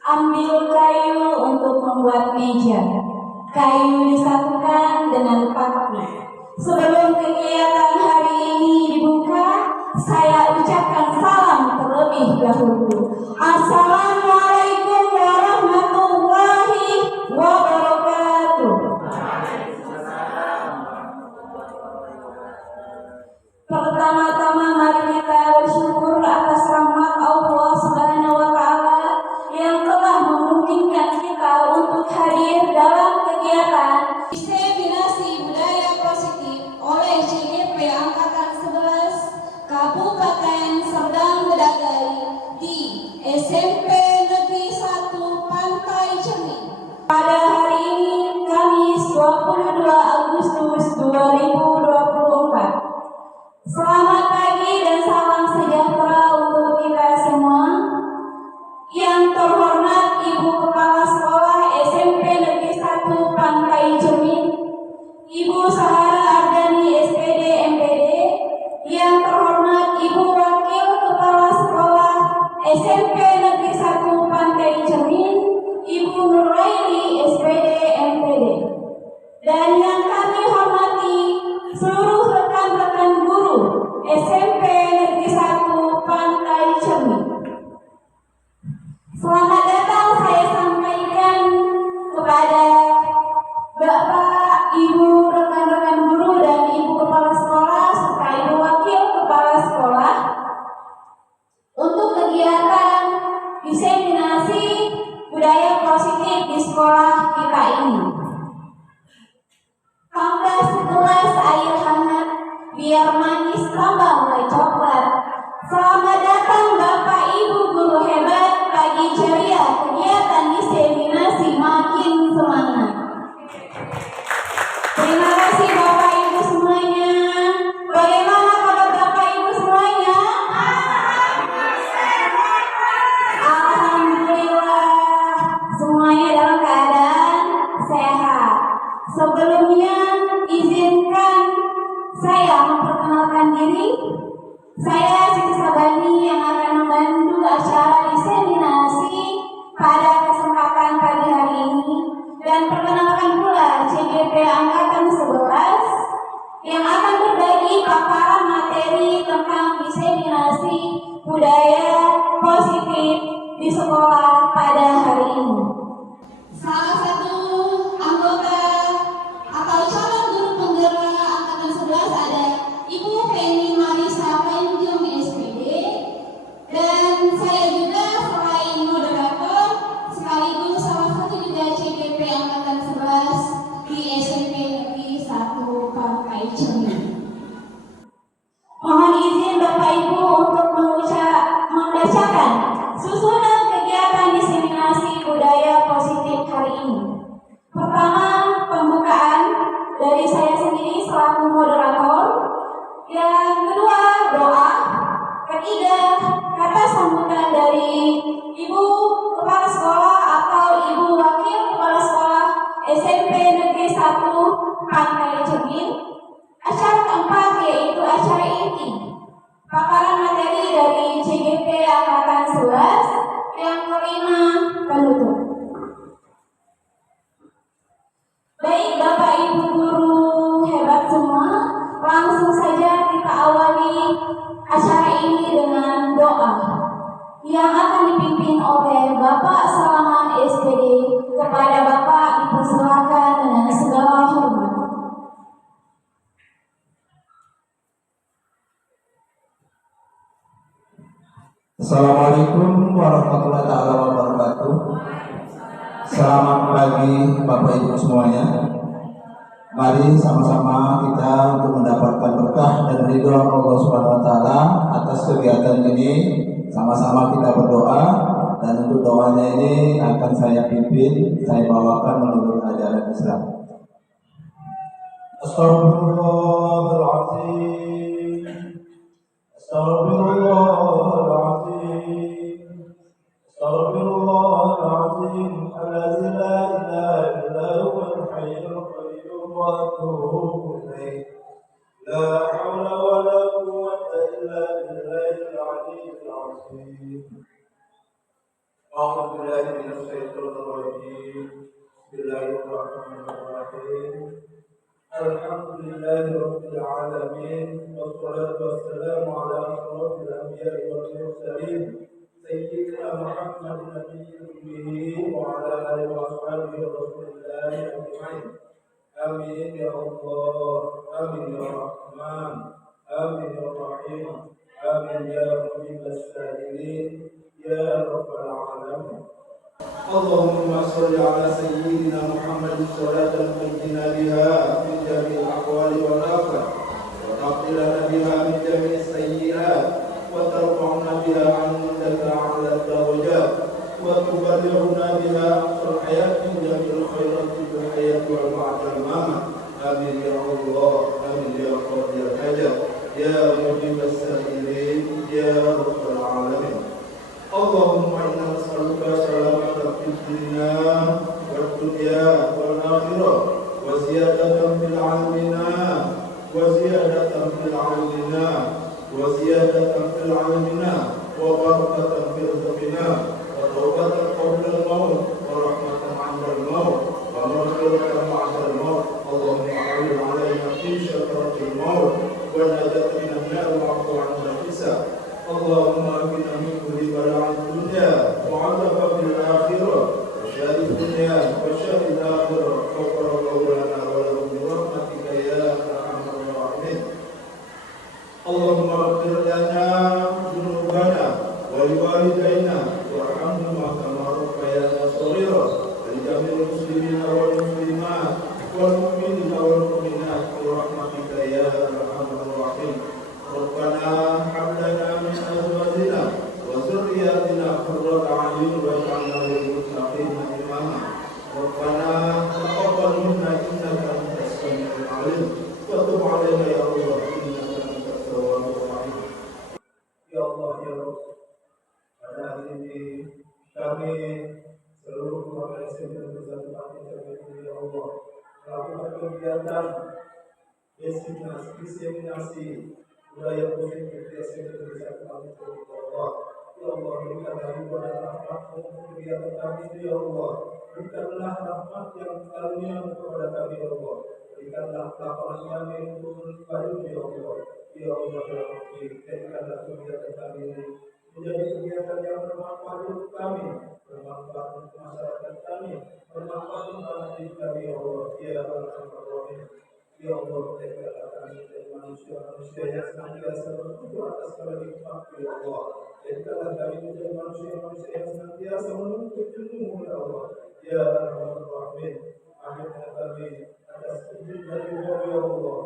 Ambil kayu untuk membuat meja. Kayu disatukan dengan paku. Sebelum kegiatan hari ini dibuka, saya ucapkan salam terlebih dahulu. Assalamualaikum warahmatullahi wabarakatuh. Pertama-tama mari kita bersyukur atas rahmat Allah Subhanahu wa Ta'ala yang telah memungkinkan kita untuk hadir dalam kegiatan diseminasi budaya positif oleh CGP Angkatan 11 Kabupaten Serdang Bedagai di SMP Negeri 1 Pantai Cermin. Pada hari ini Kamis 22 Agustus 2024. Selamat pagi dan salam sejahtera untuk kita semua. Yang terhormat Ibu Kepala Sekolah SMP Negeri 1 Pantai Cermin, Ibu Sahara Ardani SPD MPD. Yang terhormat Ibu Wakil Kepala Sekolah SMP Negeri 1 Pantai Cermin, Ibu Nuraini SPD MPD. Dan yang kami hormati seluruh rekan-rekan guru SMP Negeri 1 Pantai Cermin. Selamat datang saya sampaikan kepada Bapak, Ibu, rekan-rekan guru dan Ibu Kepala Sekolah serta Ibu Wakil Kepala Sekolah untuk kegiatan diseminasi budaya positif di sekolah kita ini. Tambah segelas air hangat biar manis tambah mulai coklat. Selamat datang Bapak Ibu guru hebat, pagi ceria, kegiatan diseminasi makin semangat. Terima kasih Bapak Ibu semuanya. Bagaimana kabar Bapak Ibu semuanya? Alhamdulillah semuanya dalam keadaan sehat. Sebelumnya izinkan saya memperkenalkan diri. Saya Siti Sabani yang akan membantu acara diseminasi pada kesempatan pagi hari ini, dan perkenalkan pula CGP Angkatan 11 yang akan berbagi paparan materi tentang diseminasi budaya positif di sekolah pada hari ini. Salah satu anggota atau calon guru penggerak Angkatan 11 ada Ibu Feni Marisa Penjung SPD, dan saya juga selain moderator sekaligus salah satu juga CGP Angkatan 11 di SMP Negeri 1 Pantai Cermin. Mohon izin Bapak Ibu untuk membacakan susunan kegiatan diseminasi budaya positif hari ini. Pertama, pembukaan dari saya sendiri selaku moderator. Yang kedua, doa. Ketiga, kata sambutan dari Ibu Kepala Sekolah atau Ibu Wakil Kepala Sekolah SMP Negeri 1 Pantai Cermin. Acara keempat yaitu acara inti, paparan materi dari CGP Angkatan 11. Yang kelima, penutup. Baik Bapak Ibu guru hebat semua, langsung saja kita awali acara ini dengan doa yang akan dipimpin oleh Bapak Salaman SPD. Kepada Bapak dipersilakan dengan segala hormat. Assalamualaikum warahmatullahi wabarakatuh. Selamat pagi Bapak Ibu semuanya. Mari sama-sama kita untuk mendapatkan berkah dan ridho Allah Subhanahu wa Ta'ala atas kegiatan ini. Sama-sama kita berdoa, dan untuk doanya ini akan saya pimpin, saya bawakan menurut ajaran Islam. Astagfirullahaladzim, Astagfirullahaladzim, Astagfirullahaladzim, alladzi la ilaha illa huwal hayyul qayyum wa atubu ilaih. La haula wa la quwwata illa billahil aliyyil azim. أعوذ بالله من الشيطان الرجيم بسم الله الرحمن الرحيم الحمد لله رب العالمين والصلاة والسلام على أشرف الأنبياء والمرسلين سيدنا محمد نبي الأمي وعلى آله وأصحابه رسول الله أجمعين آمين يا الله آمين يا رحمن آمين يا رحيم آمين يا مجيب السائلين يا رب العالمين اللهم صل على سيدنا محمد صلاة تنجينا بها من جميع الأحوال والآفات وتغفرنا بها من جميع السيئات وترفعنا بها عندك أعلى الدرجات وتبلغنا بها أقصى الحياة من جميع الخيرات في الحياة وبعد الممات آمين يا الله آمين يا قاضي الحاجات يا مجيب السائلين يا رب العالمين اللهم إنا نسألك سلامة في الدنيا والدنيا والآخرة وزيادة في العلمنا وزيادة في العلمنا وزيادة في العلمنا وبركة في رزقنا وتوبة قبل الموت ورحمة عند الموت ومغفرة بعد الموت اللهم أعين علينا في شكرة الموت والنجاة من النار والعفو عن الحساب اللهم أكفنا من كل بلاء الدنيا وعذاب في الآخرة وشر الدنيا وشر الآخرة غفر الله لنا ولهم برحمتك يا أرحم الراحمين اللهم اغفر لنا ذنوبنا ولوالدينا وارحمهما كما ربيانا صغيرا ولجميع المسلمين والمسلمات والمؤمنين والمؤمنات برحمتك يا أرحم الراحمين ربنا هب لنا من ازواجنا وذرياتنا قرة اعين واجعلنا للمتقين اماما ربنا تقبل منا انك انت السميع العليم وتب علينا يا الله انك انت التواب الرحيم ya Allah ya Rabb pada hari ini kami seluruh keluarga SMP Bersatu Hati ya Allah melakukan kegiatan diseminasi budaya positif SMP Bersatu Hati ya Allah. Ya Allah, berikan kepada rahmat untuk kegiatan kami ya Allah. Berikanlah rahmat yang karunia kepada kami ya Allah. Berikanlah lapangan kami untuk baru ya Allah. Ya Allah, berikanlah kegiatan kami ini menjadi kegiatan yang bermanfaat untuk kami, bermanfaat untuk masyarakat kami, bermanfaat untuk anak didik kami ya Allah. Ya Allah, ya Allah, berikanlah kami dari manusia yang senantiasa bersyukur atas segala nikmat ya Allah. Berikanlah kami menjadi manusia yang senantiasa menuntut ilmu ya Allah. Ya Rahman, akhirnya kami atas izin dari ya Allah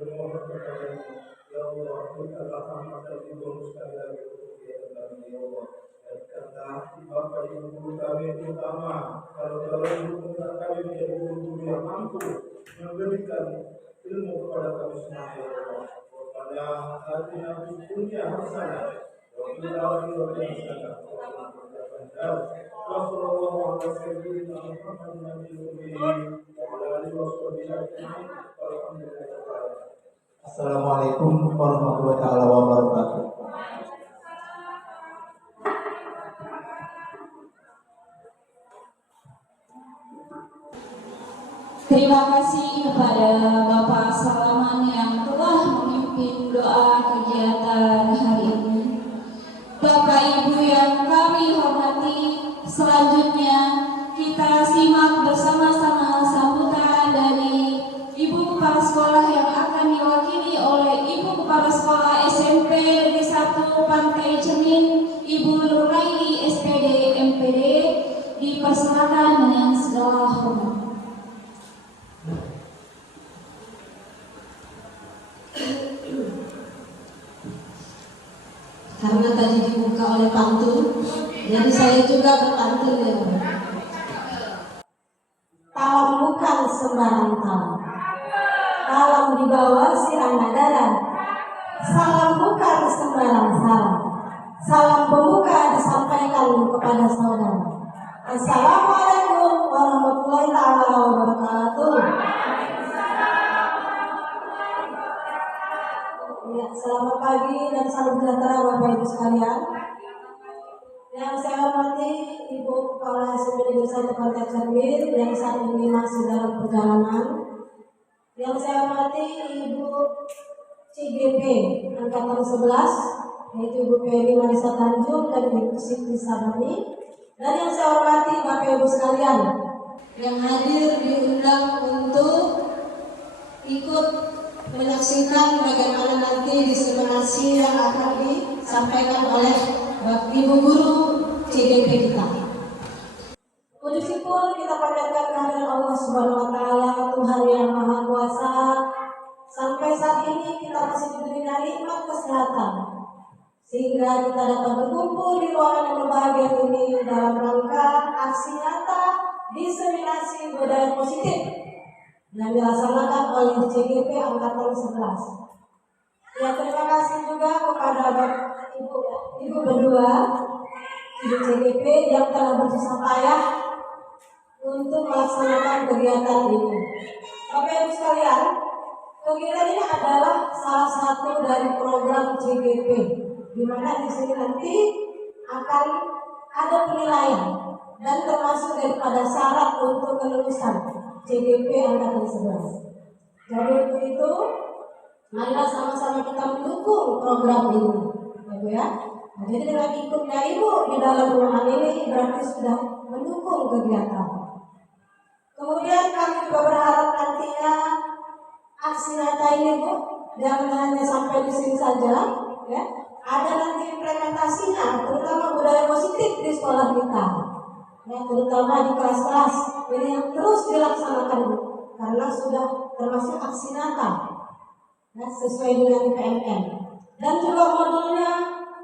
bermohon kepada-Mu ya Allah, berikanlah rahmat dan ridho-Mu sekali lagi untuk kegiatan kami ya Allah. Berikanlah Bapak Ibu guru kami terutama kalau ibu kami menjadi guru yang mampu memberikan ilmu kepada kami semua ya Allah. Kepada hati nabi dunia hasanah wa fil akhirati hasanah wa sallallahu ala sayyidina Muhammad nabiyil ummi wa ala alihi wa sahbihi ajma'in. Assalamualaikum warahmatullahi wabarakatuh. Terima kasih kepada Bapak Salaman yang telah memimpin doa kegiatan hari ini. Bapak Ibu yang kami hormati, selanjutnya kita simak bersama-sama sambutan dari Ibu Kepala Sekolah yang akan diwakili oleh Ibu Kepala Sekolah SMP Negeri 1 Pantai Cermin, Ibu Nuraini SPD MPD, dipersilakan dengan segala hormat. Karena tadi dibuka oleh pantun, jadi saya juga berpantun ya. Talam bukan sembarang talam, talam di bawah sirana darat. Salam bukan sembarang salam, salam pembuka disampaikan kepada saudara. Assalamualaikum warahmatullahi wabarakatuh. Ya, selamat pagi dan salam sejahtera Bapak Ibu sekalian. Yang saya hormati Ibu Kepala SMP Desa Jakarta Cermin yang saat ini masih dalam perjalanan. Yang saya hormati Ibu CGP Angkatan 11, yaitu Ibu Peri Marisa Tanjung dan Ibu Siti Sabani. Dan yang saya hormati Bapak Ibu sekalian yang hadir diundang untuk ikut menyaksikan bagaimana nanti diseminasi yang akan disampaikan oleh Ibu Guru CGP kita. Puji syukur kita panjatkan kehadiran Allah Subhanahu wa Ta'ala, Tuhan yang Maha Kuasa. Sampai saat ini kita masih diberi nikmat kesehatan, sehingga kita dapat berkumpul di ruangan yang berbahagia ini dalam rangka aksi nyata diseminasi budaya positif yang dilaksanakan oleh CGP Angkatan 11. Ya, terima kasih juga kepada Ibu berdua, Ibu CGP yang telah bersusah payah untuk melaksanakan kegiatan ini. Bapak Ibu sekalian, kegiatan ini adalah salah satu dari program CGP, di mana di sini nanti akan ada penilaian dan termasuk daripada syarat untuk kelulusan CGP Angkatan 11. Jadi untuk itu, marilah sama-sama kita mendukung program ini, ya. Nah, jadi dengan ikutnya Ibu di dalam ruangan ini berarti sudah mendukung kegiatan. Kemudian kami juga berharap nantinya aksi nyata ini, Bu, jangan hanya sampai di sini saja, ya. Ada nanti implementasinya, terutama budaya positif di sekolah kita, ya, terutama di kelas-kelas ini yang terus dilaksanakan, Bu, karena sudah termasuk aksi nyata, ya, sesuai dengan PMN. Dan juga modulnya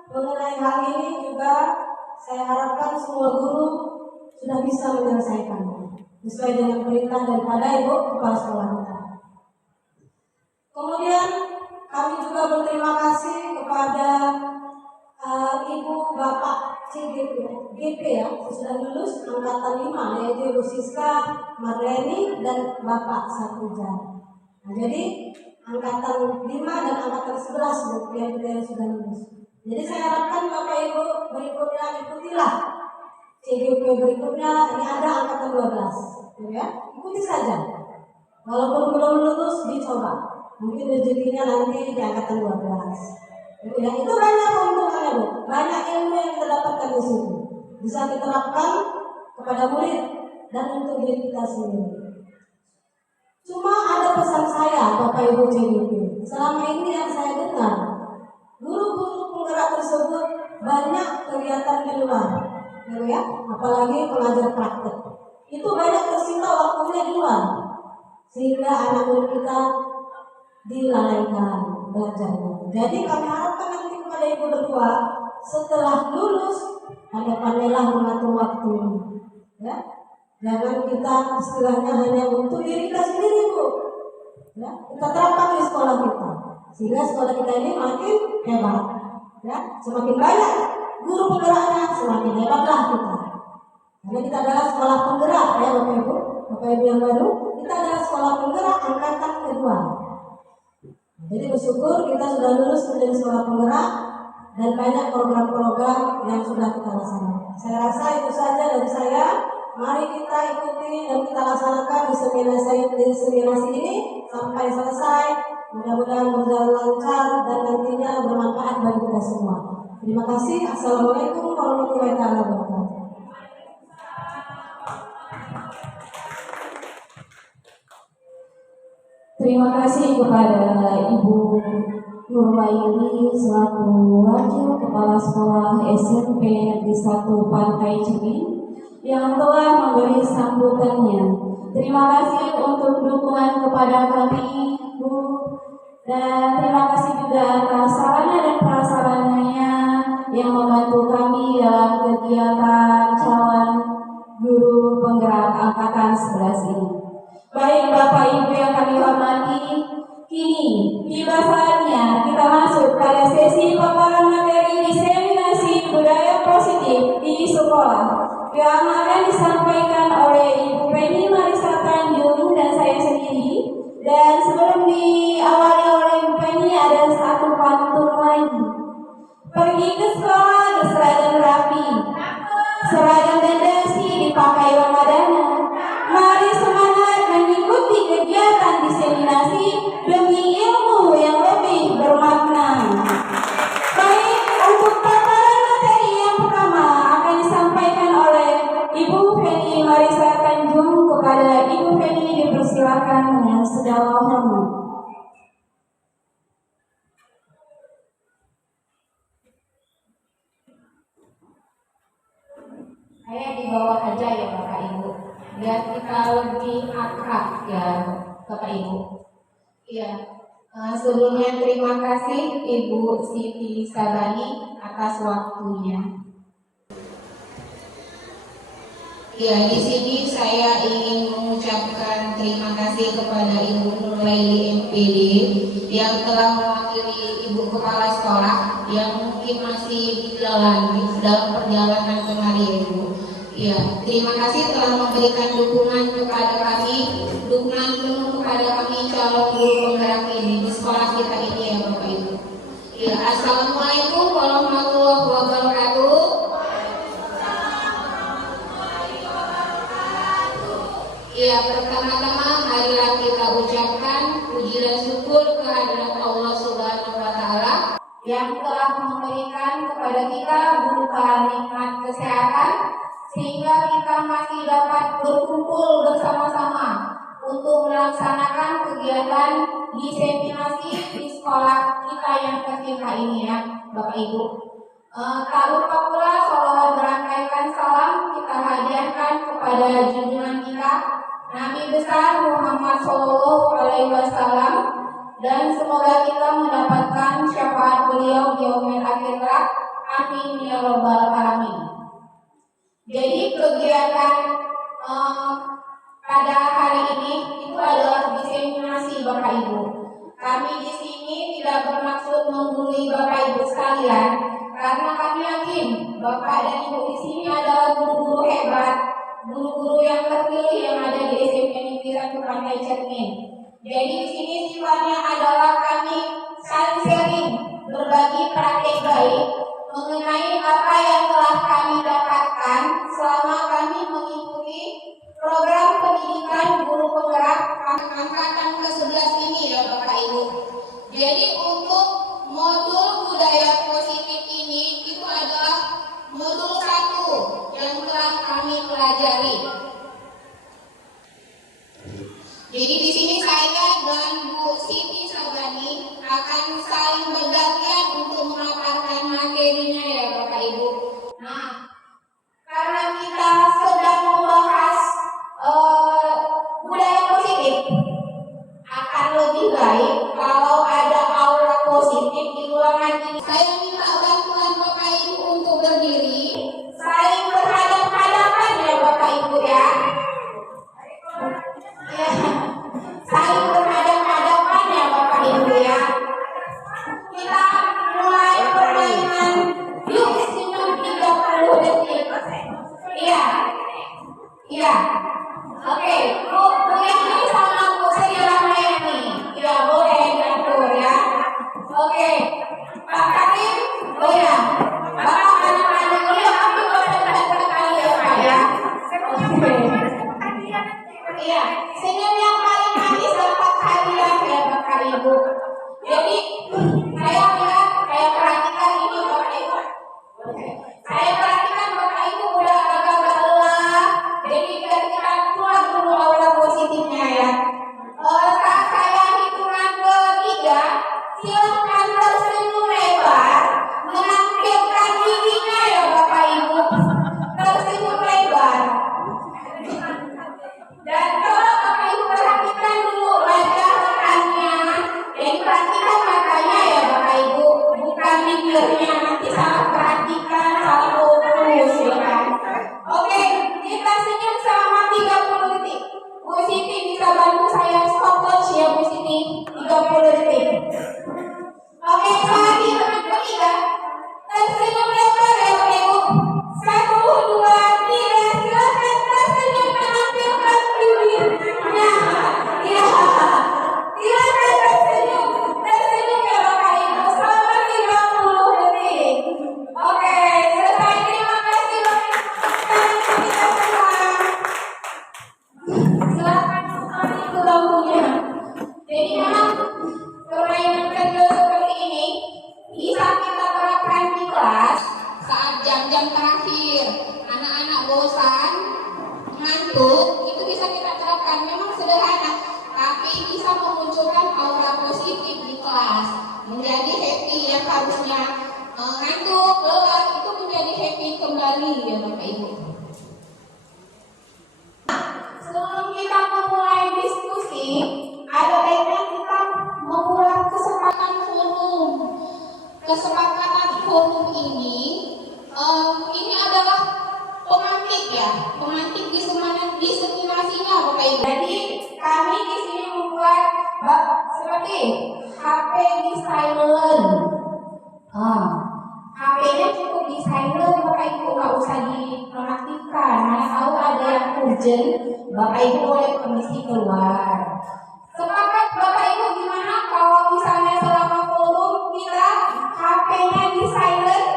mengenai hal ini juga saya harapkan semua guru sudah bisa menyelesaikannya sesuai dengan perintah daripada Ibu Kepala Sekolah kita. Kemudian kami juga berterima kasih kepada Ibu Bapak CGP ya, sudah lulus angkatan 5, yaitu Ibu Siska Marleni dan Bapak Satrujan. Nah, jadi angkatan 5 dan angkatan 11 Bu, yang sudah lulus. Jadi saya harapkan Bapak Ibu berikutnya ikutilah CGP berikutnya, ini ada angkatan 12, ya, ikuti saja. Walaupun belum lulus, dicoba. Mungkin rezekinya nanti di angkatan 12. Ya, itu banyak keuntungannya, Bu. Banyak ilmu yang kita dapatkan di situ. Bisa diterapkan kepada murid dan untuk diri kita sendiri. Cuma ada pesan saya, Bapak Ibu CGP. Selama ini yang saya dengar, guru-guru penggerak tersebut banyak kegiatan di luar, ya, apalagi pengajar praktek. Itu banyak tersita waktunya di luar, sehingga anak murid kita dilalaikan belajarnya. Jadi kami harapkan nanti kepada Ibu berdua, setelah lulus, pandai-pandailah mengatur waktu, ya. Jangan kita istilahnya hanya untuk diri kita sendiri, Bu, ya. Kita terapkan di sekolah kita, sehingga sekolah kita ini makin hebat, ya. Semakin banyak guru penggeraknya, semakin hebatlah kita. Karena kita adalah sekolah penggerak, ya Bapak Ibu yang baru, kita adalah sekolah penggerak angkatan kedua. Jadi bersyukur kita sudah lulus menjadi sekolah penggerak dan banyak program-program yang sudah kita laksanakan. Saya rasa itu saja dari saya. Mari kita ikuti dan kita laksanakan diseminasi ini sampai selesai. Mudah-mudahan berjalan lancar dan nantinya bermanfaat bagi kita semua. Terima kasih. Assalamualaikum warahmatullahi wabarakatuh. Terima kasih kepada Ibu Nurwaini selaku Wakil Kepala Sekolah SMP Negeri 1 Pantai Cermin yang telah memberi sambutannya. Terima kasih untuk dukungan kepada kami, Bu, dan terima kasih juga atas sarana dan prasarananya yang membantu kami dalam kegiatan calon guru penggerak angkatan 11 ini. Baik Bapak Ibu yang kami hormati, kini tiba saatnya kita masuk pada sesi paparan materi diseminasi budaya positif di sekolah yang akan disampaikan oleh Ibu Peri Marisa Tanjung dan saya sendiri. Dan sebelum diawali oleh Ibu Peri ada satu pantun lagi. Pergi ke sekolah berseragam rapi, seragam dan yang segala hormat. Saya di bawah aja ya Bapak Ibu, biar kita lebih akrab ya Bapak Ibu. Iya, sebelumnya terima kasih Ibu Siti Sabani atas waktunya. Ya, di sini saya ingin mengucapkan terima kasih kepada Ibu Nurlaili MPD yang telah mewakili Ibu Kepala Sekolah yang mungkin masih dalam perjalanan kemari ya Ibu. Ya, terima kasih telah memberikan dukungan kepada kami, dukungan penuh kepada kami calon guru penggerak ini di sekolah kita ini ya Bapak Ibu. Ya, Assalamualaikum warahmatullahi wabarakatuh. Ya, pertama-tama marilah kita ucapkan puji dan syukur kehadirat Allah Subhanahu wa taala yang telah memberikan kepada kita berupa nikmat kesehatan sehingga kita masih dapat berkumpul bersama-sama untuk melaksanakan kegiatan diseminasi di sekolah kita yang tercinta ini ya Bapak Ibu. Tak lupa pula sholawat berangkaikan salam kita hadiahkan kepada junjungan kita Nabi besar Muhammad Sallallahu Alaihi Wasallam, dan semoga kita mendapatkan syafaat beliau di yaumil akhir. Amin ya rabbal alamin. Jadi kegiatan pada hari ini itu adalah diseminasi Bapak Ibu. Kami di sini tidak bermaksud menggurui Bapak Ibu sekalian, karena kami yakin Bapak dan Ibu di sini adalah guru-guru hebat, guru-guru yang terpilih yang ada di SMP Negeri 1 Pantai Cermin. Jadi di sini sifatnya adalah kami saling sharing, berbagi praktek baik mengenai apa yang telah kami dapatkan selama kami mengikuti program pendidikan guru penggerak angkatan ke-11 ini ya Bapak Ibu. Jadi untuk modul budaya positif ini itu adalah modul 1 yang telah kami pelajari. Jadi di sini saya dan Bu Siti Sabani akan saling bergantian untuk memaparkan materinya ya Bapak Ibu. Nah, karena kita sedang membahas budaya positif, akan lebih baik kalau ada aura positif di ruangan ini. Saya minta bantuan Bapak Ibu untuk berdiri. Saling berhadapan-hadapan ya Bapak Ibu ya. Ya, saling berhadapan-hadapan ya Bapak Ibu ya. Kita mulai permainan. Yuk senyum 30 detik. Iya. Iya. Oke, Bu Yani sama Bu Sri Ramayani. Iya, boleh diatur ya. Oke. Pak Karim, oh ya. Bapak anak-anak ini kami boleh kali ya Pak ya. Oke. Iya, senyum yang paling manis dapat hadiah ya Bapak Ibu. Jadi saya lihat, saya perhatikan ini Bapak Ibu. Saya perhatikan Bapak Ibu udah agak lelah. Jadi biar kita keluar dulu aura positifnya ya. Saat saya hitungan ketiga, silakan tersenyum lebar, menampilkan giginya ya Bapak Ibu. Tersenyum lebar. Dan kalau Bapak Ibu perhatikan dulu wajah rekannya, jadi perhatikan matanya ya Bapak Ibu, bukan bibirnya, nanti salah perhatikan, salah fokus ya kan. Oke, kita senyum selama 30 detik. Bu Siti bisa bantu saya stopwatch ya Bu Siti, 30 detik. Oke, saat hitungan ketiga, tersenyum lebar ya Bapak Ibu. 1, 2, 3, silakan tersenyum menampilkan bibirnya. Ya, silakan tersenyum ya Bapak Ibu selama 30 detik. Oke, selesai. Terima kasih Bapak Ibu. Kita semua. Silakan kembali ke bangkunya. Jadi memang permainan kecil seperti ini bisa kita terapkan di kelas Saat jam-jam terakhir anak-anak bosan, ngantuk, itu bisa kita terapkan. Memang sederhana, tapi bisa memunculkan aura positif di kelas, menjadi happy yang harusnya ngantuk, lelah, itu menjadi happy kembali ya Bapak Ibu. Sebelum kita memulai diskusi, ada baiknya kita memulai Kesepakatan forum ini adalah pemantik ya, pemantik diseminasinya Bapak Ibu. Jadi kami di sini membuat seperti HP di silent. HP-nya cukup di silent, Bapak Ibu nggak usah dinonaktifkan. Mana tahu ada yang urgent, Bapak Ibu boleh permisi keluar. Sepakat Bapak Ibu gimana kalau misalnya selama forum kita HP-nya di silent?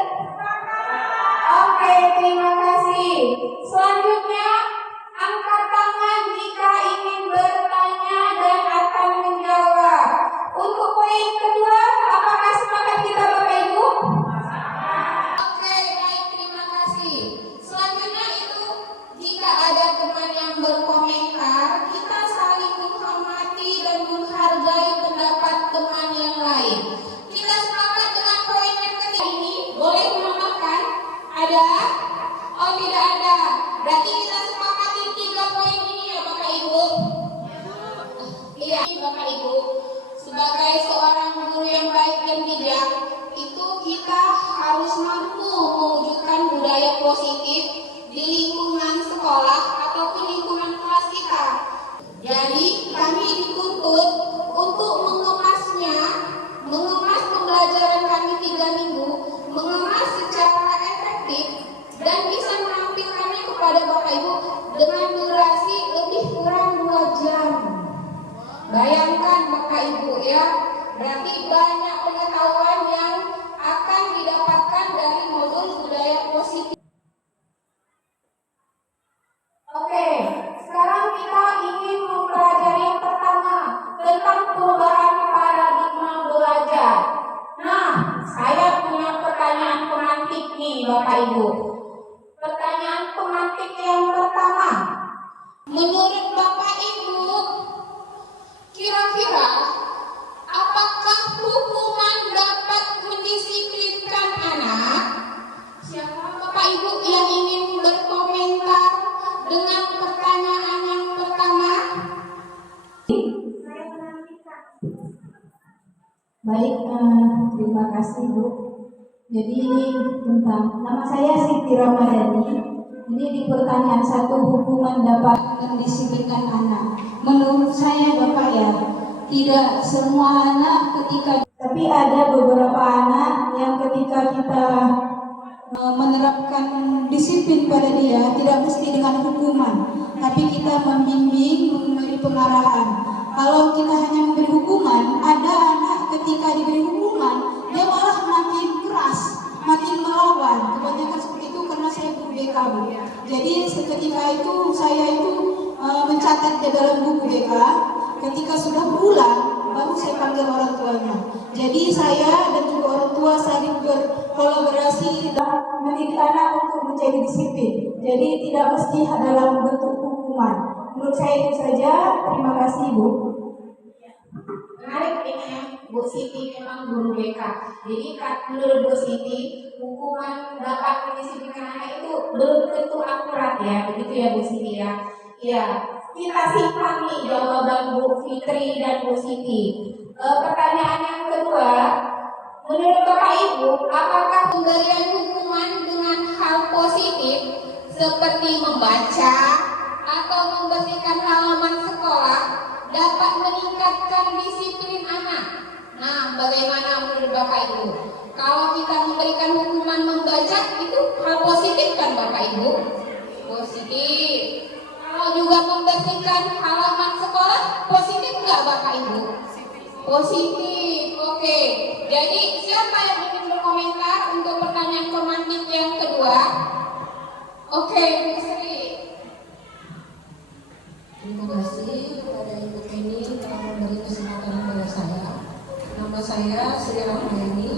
Oke, terima kasih. Selanjutnya, angkat tangan jika ingin bertanya dan akan menjawab. Untuk poin kedua, apakah sepakat kita Bapak Ibu? Oke, baik, terima kasih. Selanjutnya itu, jika ada teman yang berkomentar, kita saling menghormati dan menghargai pendapat teman yang lain. Kita sepakat dengan poin yang ketiga ini, boleh menambahkan? Ada? Oh, tidak ada. Berarti kita sepakati 3 poin ini ya Bapak Ibu. Iya, Bapak Ibu. Sebagai seorang guru yang baik dan bijak, itu kita harus mampu mewujudkan budaya positif di lingkungan sekolah ataupun lingkungan kelas kita. Jadi kami dituntut untuk mengemas pembelajaran kami 3 minggu, mengemas secara efektif dan bisa menampilkannya kepada Bapak Ibu dengan durasi lebih kurang 2 jam. Bayangkan Bapak Ibu ya, berarti banyak pengetahuan yang akan didapatkan dari modul budaya positif. Oke, sekarang kita ingin mempelajari yang pertama tentang perubahan paradigma belajar. Nah, saya punya pertanyaan pemantik nih Bapak Ibu. Pertanyaan pemantik yang pertama. Menurut Bapak Ibu, kira-kira apakah hukuman dapat mendisiplinkan anak? Siapa Bapak Ibu yang ingin berkomentar dengan pertanyaan yang pertama? Baik, terima kasih Bu. Jadi ini tentang nama saya Siti Ramadhani. Ini di pertanyaan 1, hukuman dapat mendisiplinkan anak. Menurut saya Bapak ya, tidak semua anak tapi ada beberapa anak yang ketika kita menerapkan disiplin pada dia tidak mesti dengan hukuman, tapi kita membimbing, memberi pengarahan. Kalau kita hanya memberi hukuman, ada anak ketika diberi hukuman dia malah makin keras, makin melawan. Kebanyakan seperti itu karena saya guru BK Bu. Jadi seketika itu saya mencatat di dalam buku BK. Ketika sudah berulang, baru saya panggil orang tuanya. Jadi saya dan juga orang tua saling berkolaborasi dan mendidik anak untuk menjadi disiplin. Jadi tidak mesti dalam bentuk hukuman. Menurut saya itu saja. Terima kasih Bu. Menarik ini ya, Bu Siti memang guru BK. Jadi menurut Bu Siti, hukuman dapat mendisiplinkan anak itu belum tentu akurat ya, begitu ya Bu Siti ya. Iya, kita simpan nih jawaban Bu Fitri dan Bu Siti. Pertanyaan yang kedua, menurut Bapak Ibu, apakah pemberian hukuman dengan hal positif seperti membaca atau membersihkan halaman sekolah dapat meningkatkan disiplin anak? Nah, bagaimana menurut Bapak Ibu? Kalau kita memberikan hukuman membaca, itu hal positif kan Bapak Ibu? Positif. Kalau juga membersihkan halaman sekolah, positif nggak Bapak Ibu? Positif. Oke. Jadi siapa yang ingin berkomentar untuk pertanyaan pemantik yang kedua? Oke, Bu Sri. Terima kasih kepada Ibu Penny telah memberi kesempatan kepada saya. Nama saya Sri Rahmayani.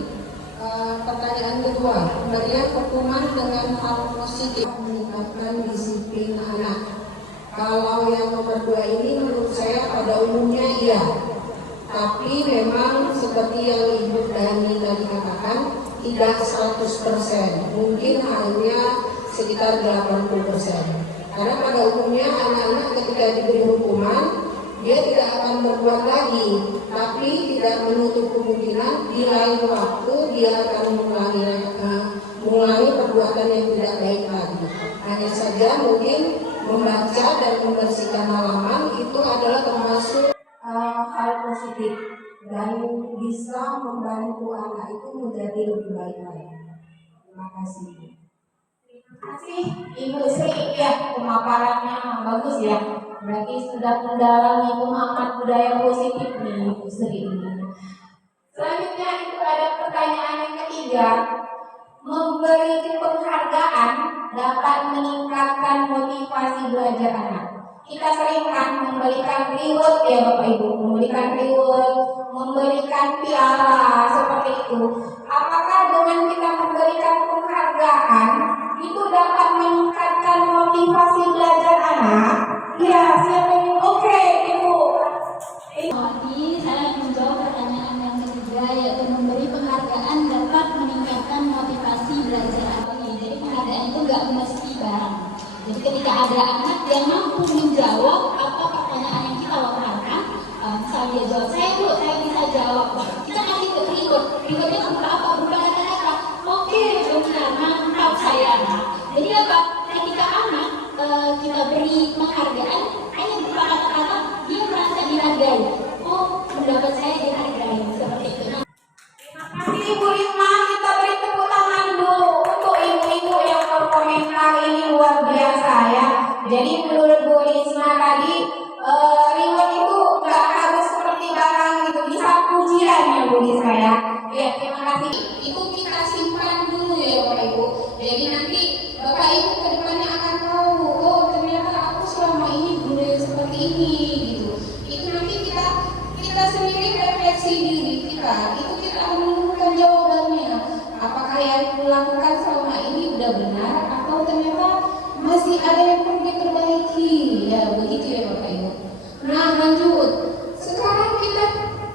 Pertanyaan kedua, pemberian hukuman dengan hal positif meningkatkan disiplin anak. Kalau yang nomor 2 ini menurut saya pada umumnya iya. Tapi memang seperti yang Ibu Dani tadi katakan, tidak 100%, mungkin hanya sekitar 80%. Karena pada umumnya anak-anak ketika diberi hukuman, dia tidak akan berbuat lagi, tapi tidak menutup kemungkinan di lain waktu dia akan mengulangi perbuatan yang tidak baik lagi. Hanya saja mungkin membaca dan membersihkan halaman itu adalah termasuk hal positif dan bisa membantu anak itu menjadi lebih baik lagi. Terima kasih. Terima kasih Ibu Sri, ya pemaparannya bagus ya. Berarti sudah mendalami pemahaman budaya positif nih Ibu Sri ini. Selanjutnya itu ada pertanyaan yang ketiga. Memberi penghargaan dapat meningkatkan motivasi belajar anak. Kita sering kan memberikan reward ya Bapak Ibu, memberikan reward, memberikan piala seperti itu. Apakah dengan kita memberikan penghargaan itu dapat meningkatkan motivasi belajar anak? Ya, siapa yang oke, Ibu? Jadi saya menjawab pertanyaan yang ketiga, yaitu memberi penghargaan dapat meningkatkan motivasi belajar anak. Jadi penghargaan itu nggak mesti barang. Jadi ketika ada anak yang mampu menjawab apa pertanyaan yang kita lontarkan, misalnya dia jawab, saya bisa jawab. Kita kasih ke rewardnya berupa apa? Berupa kata-kata. Oke, benar, mantap saya. Jadi apa? Ketika anak kita beri penghargaan, hanya berupa kata-kata, dia merasa dihargai. Oh, pendapat saya dihargai, seperti itu. Terima kasih Ibu Risma, kita beri tepuk tangan dulu untuk ibu-ibu yang berkomentar ini luar biasa ya. Jadi menurut Bu Risma tadi reward itu nggak harus seperti barang gitu, bisa pujian ya Bu Risma ya. Ya, terima kasih. Itu kita simpan dulu ya Bapak Ibu. Jadi nanti Bapak Ibu ke depannya akan tahu, oh ternyata aku selama ini budaya seperti ini gitu. Itu nanti kita sendiri refleksi diri kita, itu kita akan menemukan jawabannya. Apakah yang dilakukan selama ini udah benar atau ternyata masih ada yang perlu diperbaiki? Ya begitu ya Bapak Ibu. Nah lanjut, sekarang kita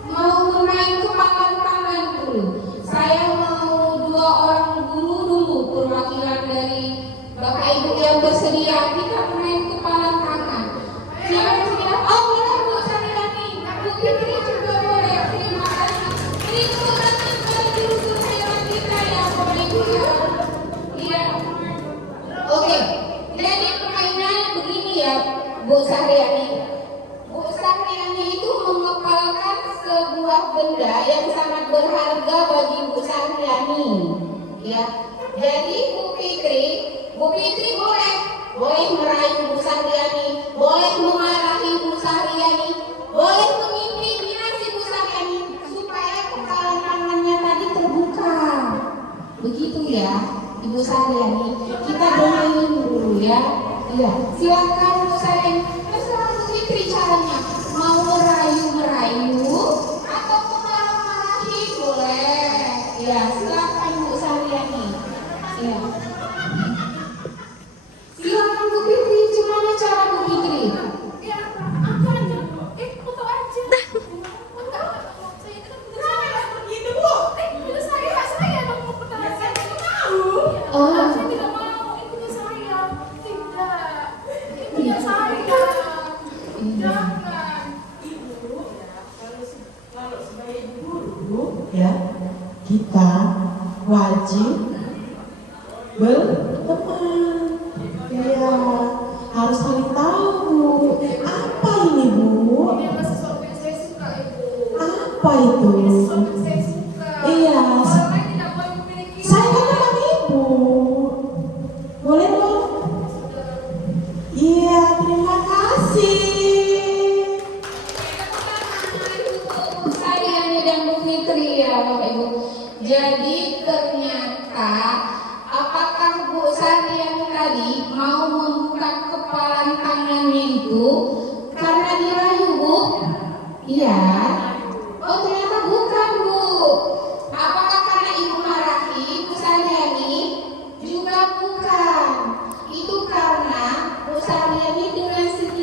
mau main kepalan tangan dulu. Saya mau 2 orang guru dulu perwakilan dari Bapak Ibu yang bersedia, kita main kepalan tangan. Siapa yang bersedia? Oh boleh Bu Sariani, Bu Fitri juga boleh. Terima kasih. Ini tepuk tangan bagi guru hewan kita ya Bapak Ibu ya. Iya. Oke. Jadi permainannya begini ya Bu Sariani. Bu Sariani itu mengepalkan sebuah benda yang sangat berharga bagi Bu Sariani. Ya. Jadi Bu Fitri boleh meraih Bu Sariani, boleh memarahi Bu Sariani, boleh mengintimidasi Bu Sariani supaya kepala tangannya tadi terbuka. Begitu ya, Ibu Sariani. Kita bermain dulu ya. Iya, silakan Bu Sariani. Terserah Bu Fitri caranya. Mau merayu atau memarah-marahi boleh. Ya, silakan Bu Sariani. Ya. Silakan Bu Fitri, gimana cara Bu Fitri? Ya, apa aja? Foto aja. Saya begitu Bu. Itu saya dong mau pertanyaan saya tidak mau. Saya tidak mau. Itu saya. Tidak saya. Jangan. Ibu, kalau sebagai guru, ya kita wajib berteman, ya harus saling tahu apa ini Bu, ini adalah sesuatu yang saya suka Ibu. apa itu, Ini sesuatu yang saya suka. iya Orang lain tidak boleh memiliki. saya kan teman Ibu, boleh dong, iya terima kasih. Bu Sariani dan Bu Fitri ya Bapak Ibu. Jadi ternyata apakah Bu Sariani tadi mau membuka kepalan tangannya itu karena dirayu Bu? Iya. Oh ternyata bukan Bu. Apakah karena Ibu marahi Bu Sariani? Juga bukan. Itu karena Bu Sariani dengan sendiri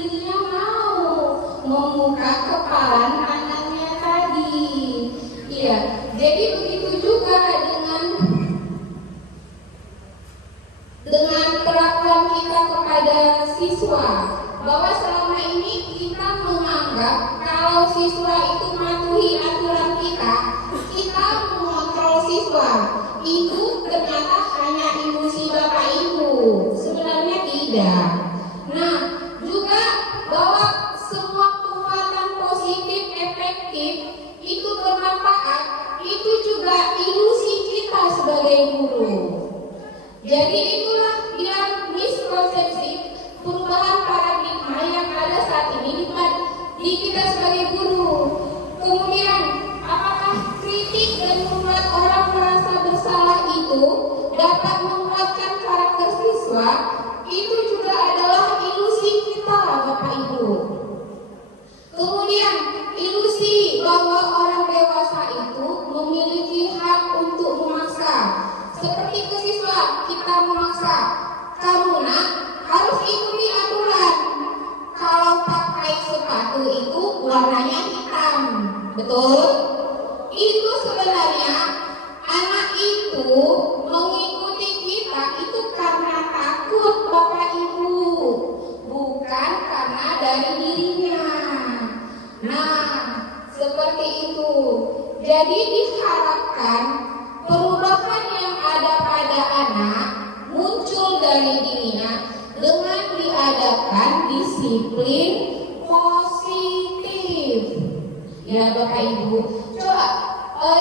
siswa. Itu ternyata hanya ilusi Bapak Ibu, sebenarnya tidak. Nah, juga bahwa semua penguatan positif efektif itu bermanfaat, itu juga ilusi kita sebagai guru. Jadi itulah yang miskonsepsi perubahan paradigma yang ada saat ini di kita sebagai guru. Kemudian, apakah kritik dan membuat orang merasa bersalah itu dapat menguatkan karakter siswa? Itu juga adalah ilusi kita, Bapak Ibu. Kemudian, ilusi bahwa orang dewasa itu memiliki hak untuk memaksa. Seperti ke siswa, kita memaksa, kamu nak harus ikuti aturan. Kalau pakai sepatu itu warnanya hitam, betul? Itu sebenarnya anak itu mengikuti kita itu karena takut, Bapak Ibu, bukan karena dari dirinya. Nah, seperti itu. Jadi diharapkan perubahan yang ada pada anak muncul dari dirinya dengan diadakan disiplin positif. Ya Bapak Ibu, coba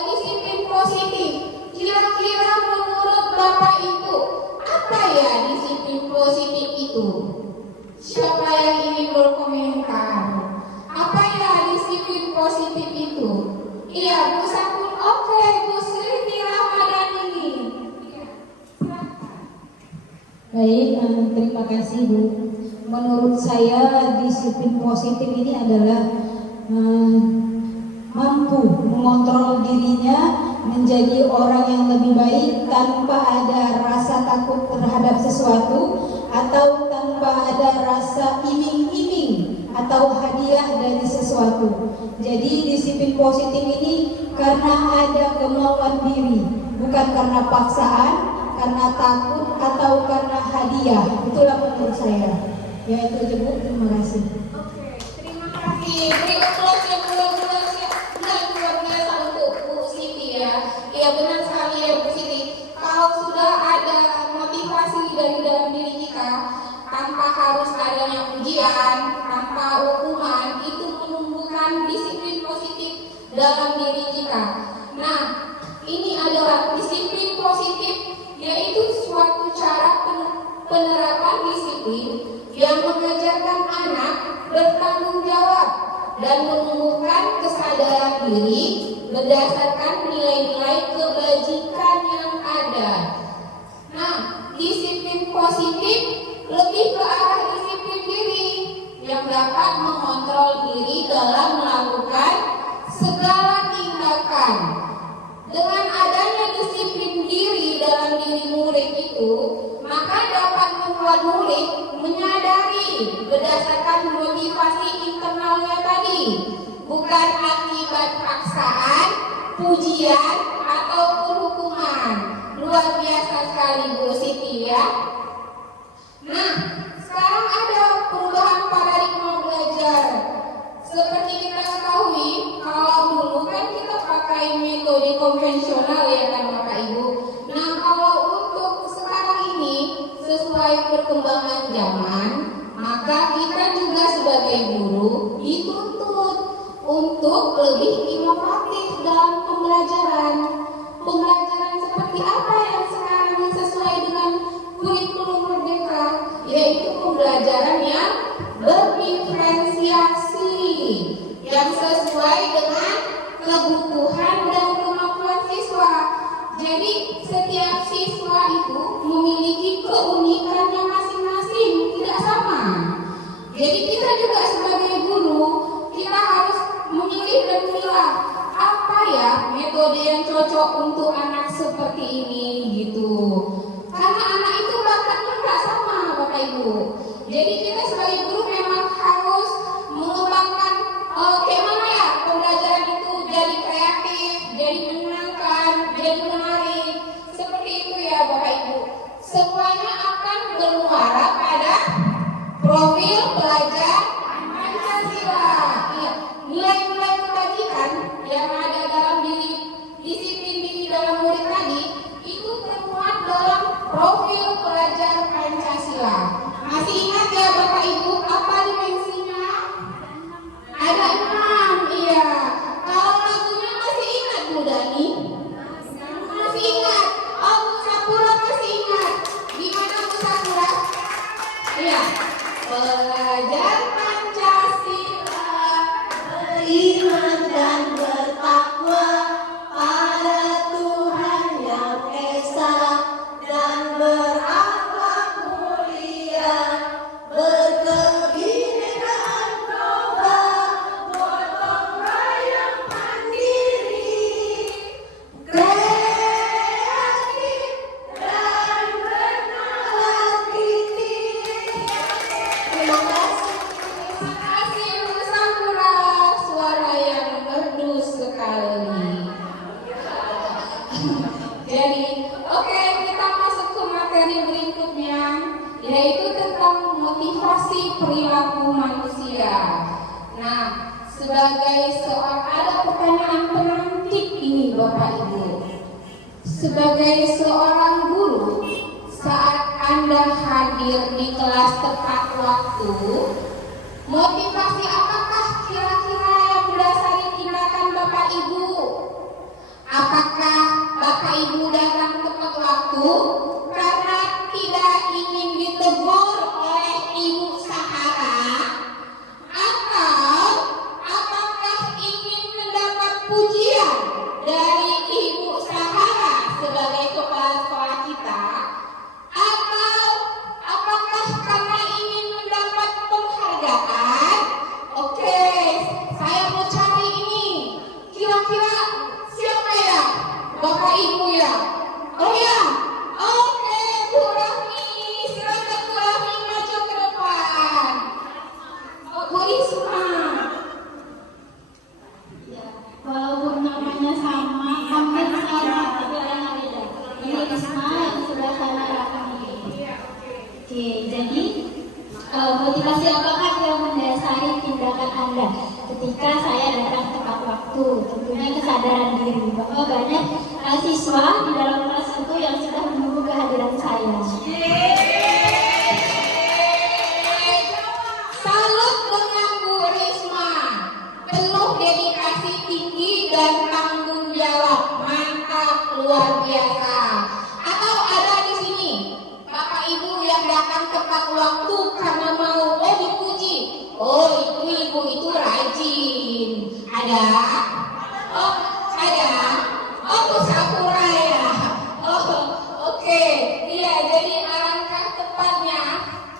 disiplin positif. Kira-kira menurut Bapak Ibu, apa ya disiplin positif itu? Siapa yang ingin berkomentar? Apa ya disiplin positif itu? Iya, Bu Sapun. Oke, Bu Sri Ramadhani. Baik, terima kasih Bu. Menurut saya disiplin positif ini adalah mampu mengontrol dirinya menjadi orang yang lebih baik tanpa ada rasa takut terhadap sesuatu atau tanpa ada rasa iming-iming atau hadiah dari sesuatu. Jadi disiplin positif ini karena ada kemauan diri, bukan karena paksaan, karena takut atau karena hadiah. Itulah menurut saya. Ya itu aja Bu, terima kasih. Oke, terima kasih. Beri aplaus yang luar biasa untuk Bu Siti ya. Iya benar sekali ya Bu Siti. Kalau sudah ada motivasi dari dalam diri kita, tanpa harus adanya ujian, tanpa hukuman, itu menumbuhkan disiplin positif dalam diri kita. Nah, ini adalah disiplin positif, yaitu suatu cara penerapan disiplin yang mengajarkan anak bertanggung jawab dan menumbuhkan kesadaran diri berdasarkan nilai-nilai kebajikan yang ada. Nah, disiplin positif lebih ke arah disiplin diri yang dapat mengontrol diri dalam melakukan segala tindakan. Dengan adanya disiplin diri dalam diri murid itu, maka dapat membuat murid menyadari berdasarkan motivasi internalnya tadi, bukan akibat paksaan, pujian, ataupun hukuman. Luar biasa sekali Bu Siti ya. Nah, sekarang ada perubahan paradigma belajar. Seperti kita ketahui, kalau dulu kan kita pakai metode konvensional ya kan Bapak Ibu. Nah, kalau untuk sekarang ini sesuai perkembangan zaman, maka kita juga sebagai guru dituntut untuk lebih inovatif dalam pembelajaran. Pembelajaran seperti apa yang sekarang sesuai dengan kurikulum Merdeka, yaitu pembelajaran yang berdiferensiasi, yang sesuai dengan kebutuhan dan kemampuan siswa. Jadi setiap siswa itu memiliki keunikannya masing-masing, tidak sama. Jadi kita juga sebagai guru, kita harus memilih dan memilah apa ya metode yang cocok untuk anak seperti ini gitu. Karena anak itu bakatnya nggak sama Bapak Ibu. Jadi kita sebagai guru memang harus mengembangkan bagaimana ya pembelajaran itu jadi kreatif, jadi menyenangkan, jadi menarik. Seperti itu ya Bapak Ibu. Semuanya akan bermuara pada profil pelajar Pancasila. Iya, nilai-nilai kebajikan yang ada dalam diri, disiplin diri dalam murid tadi sebagai seorang, ada pertanyaan penantik ini Bapak Ibu. Sebagai seorang guru, saat Anda hadir di kelas tepat waktu, motivasi apakah kira-kira yang mendasari tindakan Bapak Ibu? Apakah Bapak Ibu datang tepat waktu karena tidak ingin ditegur oleh Ibu Sahara? Atau apakah ingin mendapat pujian dari Ibu Sahara sebagai kepala sekolah kita? Atau apakah karena ingin mendapat penghargaan? Oke, saya mau cari ini. Kira-kira siapa ya? Bapak Ibu ya? Oh ya? Oke, Bu Rahmi. Silakan Bu Rahmi maju ke depan. Oh, Bu Risma. Walaupun namanya sama, hampir sama, tapi orangnya beda. Ini Risma yang sudah saya rakami. Oke, jadi motivasi apakah yang mendasari tindakan Anda ketika saya datang tepat waktu? Tentunya kesadaran diri bahwa banyak siswa di dalam kelas itu yang sudah menunggu kehadiran saya. Salut dengan Bu Risma, penuh dedikasi tinggi dan tanggung jawab, mantap, luar biasa. Atau ada di sini Bapak Ibu yang datang tepat waktu karena mau dipuji. Oh, itu ibu itu rajin. Ada? Oh, ada. Oh, Bu Sakura ya. Oh, oke. Iya, jadi alangkah tepatnya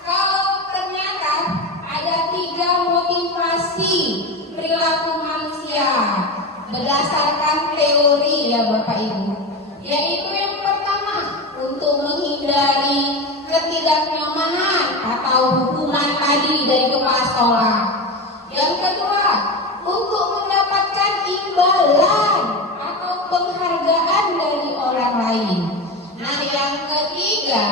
kalau ternyata ada 3 motivasi perilaku manusia berdasarkan teori ya Bapak Ibu. Yaitu yang pertama, untuk menghindari ketidaknyamanan atau hukuman tadi dari kepala sekolah. Yang kedua, untuk mendapatkan imbalan atau penghargaan dari orang lain. Nah, yang ketiga,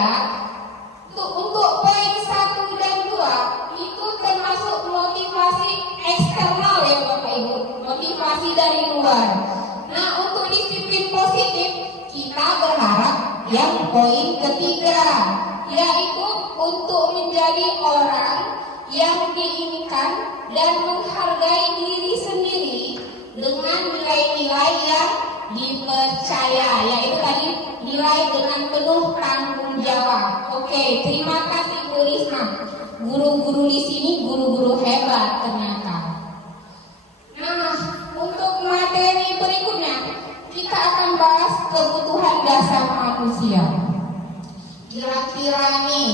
untuk poin 1 dan 2 itu termasuk motivasi eksternal ya Bapak Ibu, motivasi dari luar. Nah, untuk disiplin positif kita berharap yang poin ketiga, yaitu untuk menjadi orang yang diinginkan dan menghargai diri sendiri dengan nilai-nilai yang dipercaya, yaitu tadi nilai dengan penuh tanggung jawab. Oke, terima kasih Bu Risma. Guru-guru di sini guru-guru hebat ternyata. Nah, untuk materi berikutnya kita akan bahas kebutuhan dasar manusia. Kira-kira nih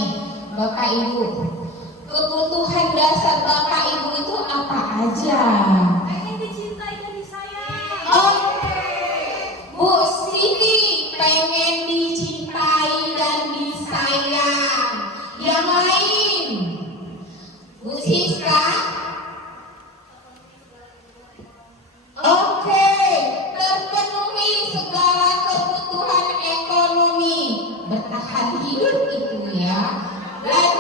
Bapak Ibu, kebutuhan dasar Bapak Ibu itu apa aja? Pengen dicintai dari saya. Oke, Bu Siti pengen dicintai dan disayang. Yang lain, Bu Siska. Oke, terpenuhi segala kebutuhan ekonomi, bertahan hidup itu ya. Dan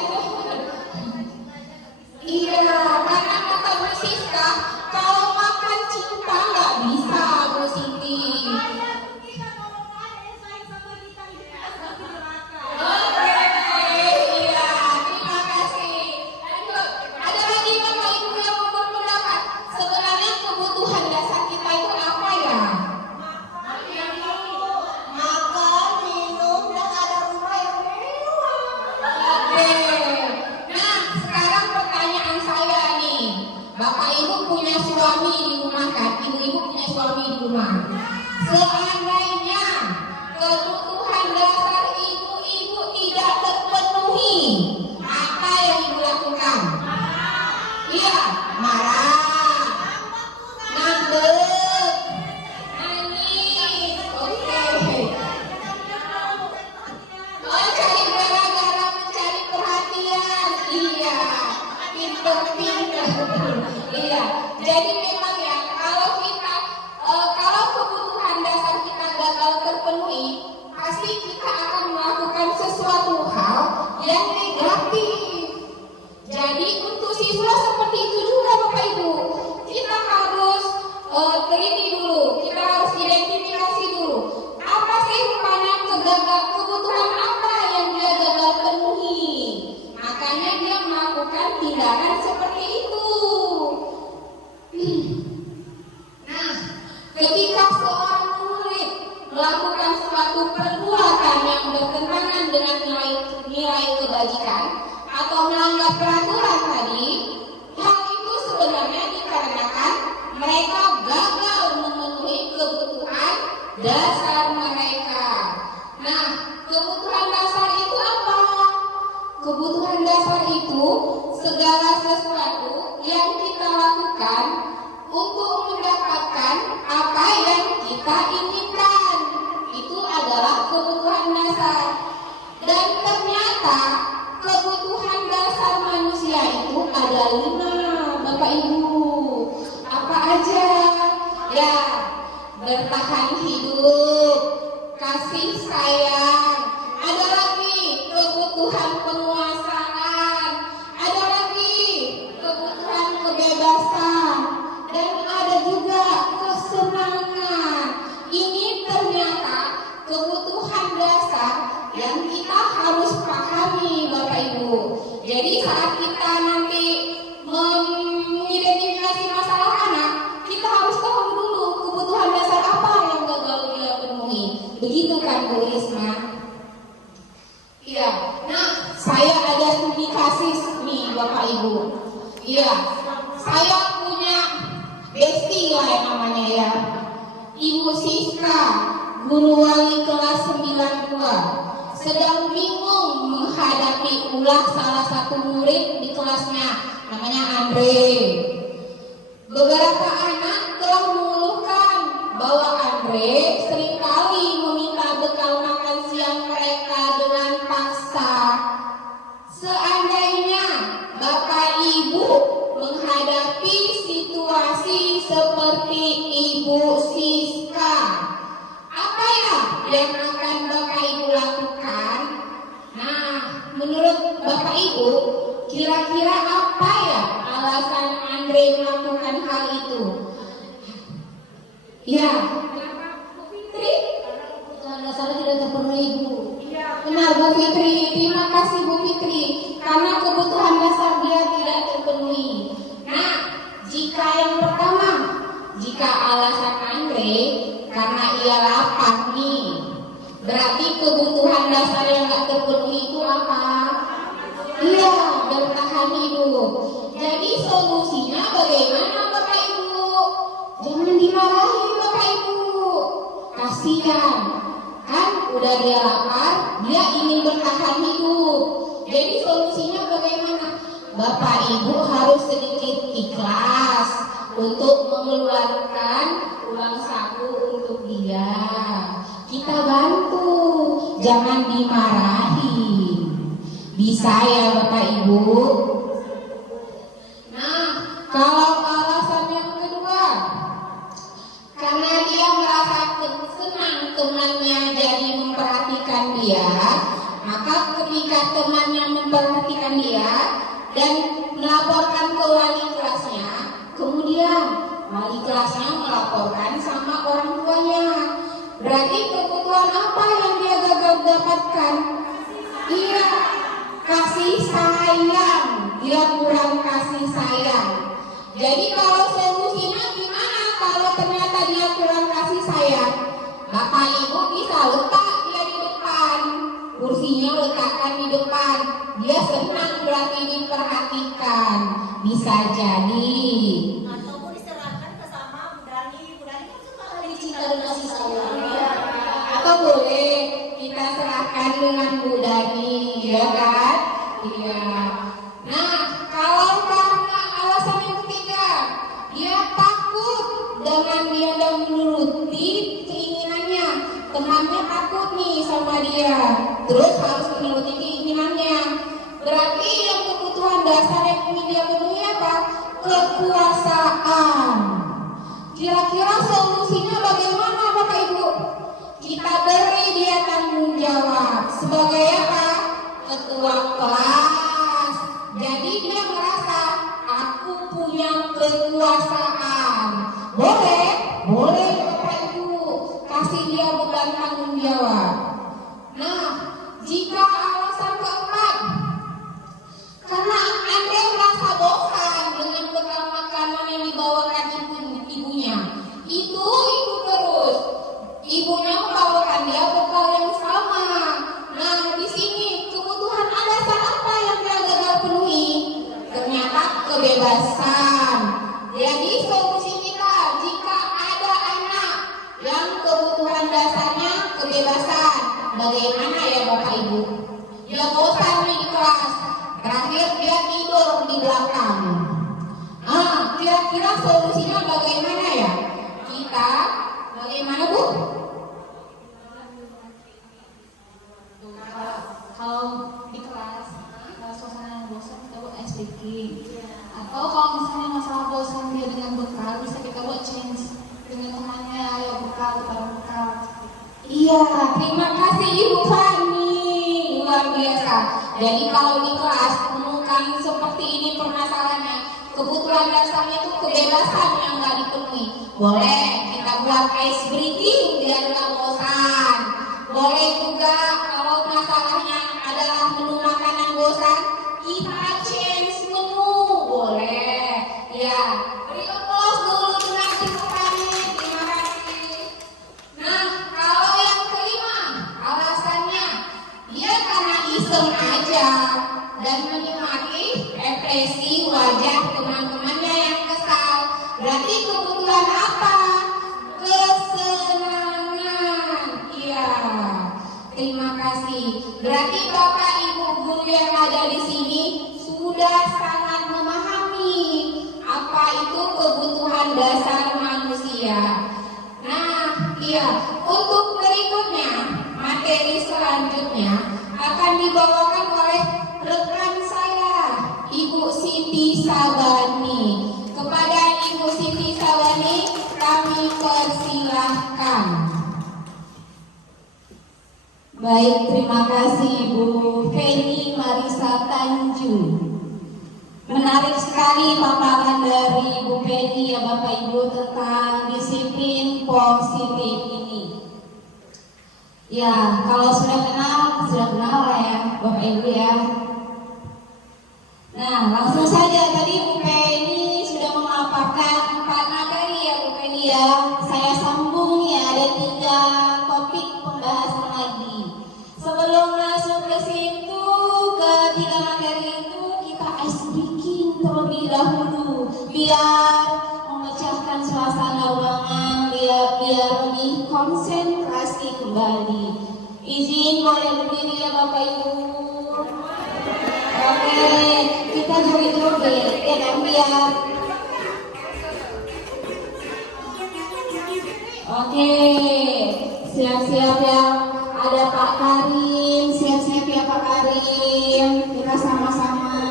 iya, karena kata Bu Siska, kalau makan cinta nggak bisa Bu Siti. Kita kalau ada yang sayang sama kita itu pasti neraka. Oke, iya, terima kasih. Lanjut, ada lagi Bapak Ibu yang mau berpendapat? Sebenarnya kebutuhan dasar kita itu apa ya? Makan, minum, dan ada rumah yang mewah. Oke, nah sekarang pertanyaan saya nih, Bapak Ibu punya suami di rumah kan? Ibu-ibu punya suami di rumah. Seandainya kebutuhan dasar ibu-ibu tidak terpenuhi, apa yang ibu lakukan? Iya, marah, ngambek, nangis. Oke. Oh, cari gara-gara mencari perhatian. Iya, pinter-pinter. Iya, jadi memang ya kalau kebutuhan dasar kita gagal terpenuhi, pasti kita melakukan suatu perbuatan yang bertentangan dengan nilai kebajikan atau melanggar peraturan tadi, hal itu sebenarnya dikarenakan mereka gagal memenuhi kebutuhan dasar mereka. Nah, kebutuhan dasar itu apa? Kebutuhan dasar itu segala sesuatu yang kita lakukan untuk mendapatkan apa yang kita inginkan. Itu adalah kebutuhan dasar. Dan ternyata kebutuhan dasar manusia itu ada 5, Bapak Ibu. Apa aja? Ya, bertahan hidup, kasih sayang, ada lagi kebutuhan penguasaan, ada lagi kebutuhan kebebasan, dan ada juga kesenangan. Ini ternyata kebutuhan dasar yang kita harus pahami, Bapak Ibu. Jadi saat kita nanti mengidentifikasi masalah anak, kita harus tahu dulu kebutuhan dasar apa yang gagal dia penuhi. Begitu kan Bu Risma? Iya. Nah, saya ada studi kasus nih Bapak Ibu. Iya. Saya punya bestie lah yang namanya ya. Ibu Siska, guru wali kelas 92. Sedang bingung menghadapi ulah salah satu murid di kelasnya, namanya Andre. Beberapa anak telah mengeluhkan bahwa Andre seringkali meminta bekal makan siang mereka dengan paksa. Seandainya Bapak Ibu menghadapi situasi seperti Ibu Siska, apa ya yang akan Bapak Ibu lakukan? Nah, menurut Bapak Ibu, kira-kira apa ya alasan Andre melakukan hal itu? Ya, Bu Fitri? Kebutuhan dasar tidak terpenuhi, Bu. Benar, Bu Fitri. Terima kasih, Bu Fitri. Karena kebutuhan dasar dia tidak terpenuhi. Nah, jika yang pertama, jika alasan Andre karena ia lapar nih, berarti kebutuhan dasar yang nggak terpenuhi itu apa? Iya, bertahan hidup. Jadi solusinya bagaimana Bapak Ibu? Jangan dimarahi Bapak Ibu. Kasihan, kan udah dia lapar, dia ingin bertahan hidup. Jadi solusinya bagaimana? Bapak Ibu harus sedikit ikhlas untuk mengeluarkan uang saku untuk dia. Kita bantu, jangan dimarahi. Bisa ya Bapak Ibu? Nah, kalau alasan yang kedua, karena dia merasa senang temannya jadi memperhatikan dia, maka ketika temannya memperhatikan dia dan melaporkan ke wali kelasnya, kemudian wali kelasnya melaporkan sama orang tuanya. Berarti kebutuhan apa yang dia gagal dapatkan? Iya, kasih sayang. Dia kurang kasih sayang. Jadi kalau solusinya gimana kalau ternyata dia kurang kasih sayang? Bapak Ibu bisa letak dia di depan, kursinya letakkan di depan. Dia senang berarti diperhatikan. Bisa jadi. Ataupun diserahkan ke sama Bu Dani. Bu Dani kan suka kali cinta dan kasih sayang. Atau boleh kita serahkan dengan Bu Dani, ya kan? Iya. Nah, kalau karena alasan yang ketiga, dia takut dengan dia dan menuruti keinginannya. Temannya takut nih sama dia, terus harus menuruti keinginannya. Berarti yang kebutuhan dasar yang ingin dia penuhi apa? Kekuasaan. Kira-kira solusinya bagaimana Bapak Ibu? Kita beri dia tanggung jawab sebagai apa? Ketua kelas. Jadi dia merasa aku punya kekuasaan. Boleh? Boleh Bapak Ibu. Kasih dia beban tanggung jawab. Nah, jika alasan keempat, karena Anda merasa bosan dengan bekal makanan yang dibawakan ibunya, itu terus. Ibunya membawa bagaimana ya Bapak Ibu? Dia bosan nih di kelas, terakhir dia tidur di belakang. Kira-kira solusinya bagaimana ya? Kita bagaimana Bu? Kalau di kelas suasana bosan kita buat ice breaking, atau kalau misalnya masalah bosan dia dengan bekal bisa kita buat change dengan temannya ya bekal. Iya, terima kasih Ibu Fani, luar biasa. Jadi kalau di kelas temukan seperti ini permasalahannya, kebutuhan dasarnya itu kebebasan yang nggak dipenuhi. Boleh kita buat ice breaking biar nggak bosan. Boleh juga kalau masalahnya adalah menu makanan bosan, kita change menu. Boleh. Ya, beri applause dulu dengan Ibu Fani. Terima kasih. Nah, kalau yang kelima, alasannya dia karena iseng aja dan menikmati ekspresi wajah teman-temannya yang kesal. Berarti kebutuhan apa? Kesenangan. Iya. Terima kasih. Berarti Bapak Ibu guru yang ada di sini sudah sangat memahami apa itu kebutuhan dasar manusia. Nah, iya, untuk berikutnya, materi selanjutnya akan dibawakan oleh rekan saya, Ibu Siti Sabani. Kepada Ibu Siti Sabani, kami persilahkan. Baik, terima kasih Ibu Feni Marisa Tanjung. Menarik sekali paparan dari Ibu Feni ya Bapak Ibu tentang disiplin positif ini. Ya, kalau sudah kenal lah ya Bapak Ibu ya. Nah, langsung saja tadi Bu Feni sudah memaparkan 4 materi ya Bu Feni ya. Saya sambung ya, ada 3 topik pembahasan lagi. Sebelum masuk ke situ, ke 3 materi itu kita ice breaking terlebih dahulu biar memecahkan suasana ruangan, biar lebih konsentrasi kembali. Izin boleh berdiri ya Bapak Ibu. Oke, kita joget-joget ya dan biar. Oke, siap-siap ya. Ada Pak Karim, siap-siap ya Pak Karim. Kita sama-sama.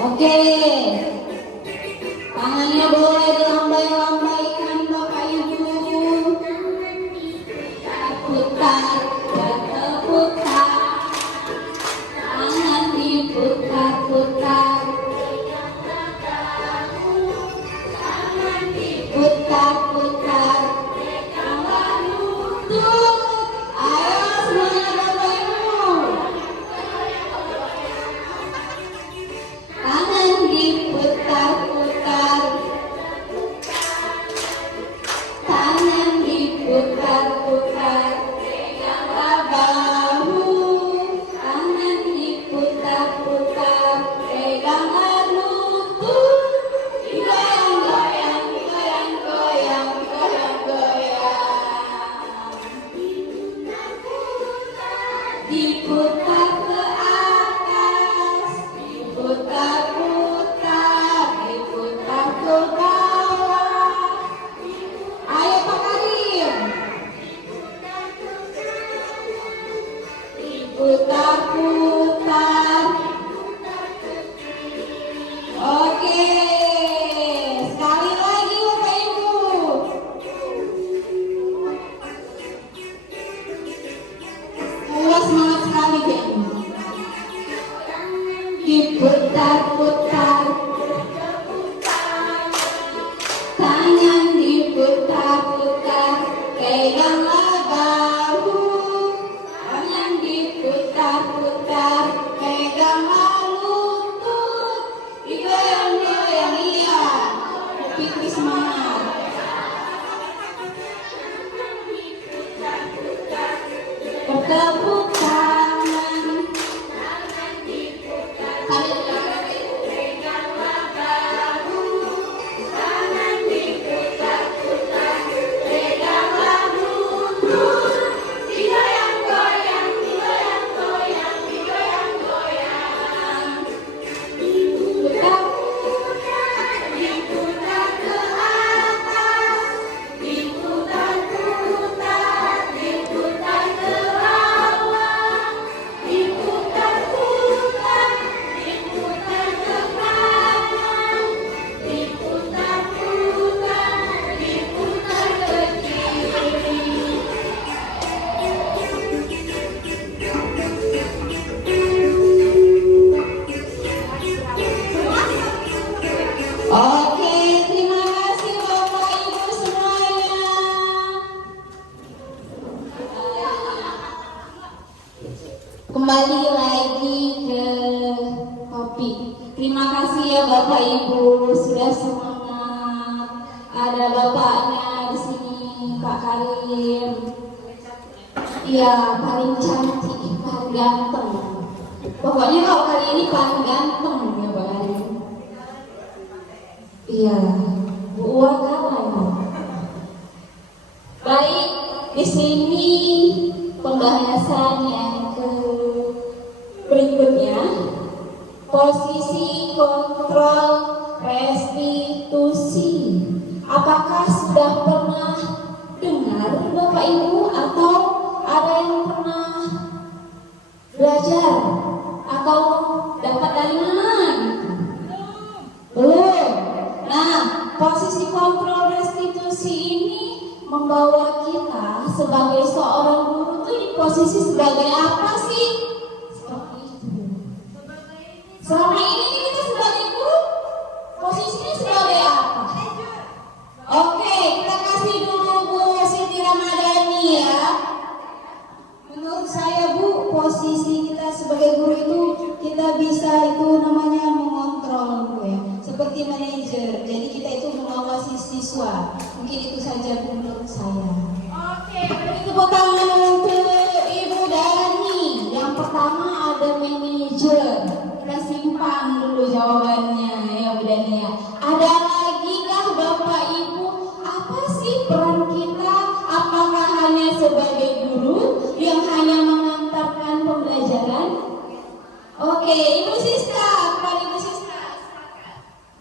Oke, tangannya boleh dilambai-lambaikan Bapak Ibu. Putar dan berputar, tangan diputar-putar. Putar-putar, tambah lutut. Ayo semuanya Bapak Ibu. Tangan Ibu sudah semangat. Ada bapaknya di sini, Kak Karim. Iya, paling cantik, paling ganteng. Pokoknya kalau kali ini paling ganteng ya Pak Karim. Iya, Bu Uwa kawan. Baik, di sini pembahasan yang berikutnya, posisi kontrol restitusi. Apakah sudah pernah dengar Bapak Ibu atau ada yang pernah belajar atau dapat dari mana? Belum. Nah, posisi kontrol restitusi ini membawa kita sebagai seorang guru itu di posisi sebagai apa sih? Seperti itu. Selama ini kita sebagai guru posisinya sebagai apa? Oke, kita kasih dulu Bu Siti Ramadhani ya. Menurut saya Bu, posisi kita sebagai guru itu kita bisa itu namanya mengontrol Bu ya. Seperti manajer, jadi kita itu mengawasi siswa. Mungkin itu saja menurut saya. Oke, beri tepuk tangan untuk Ibu Dani. Yang pertama ada manajer. Kita simpan dulu jawabannya ya Bu Dani ya. Ada lagi kah Bapak Ibu? Apa sih peran kita? Apakah hanya sebagai guru yang hanya mengantarkan pembelajaran? Oke, Ibu Siska, kepada Ibu Siska.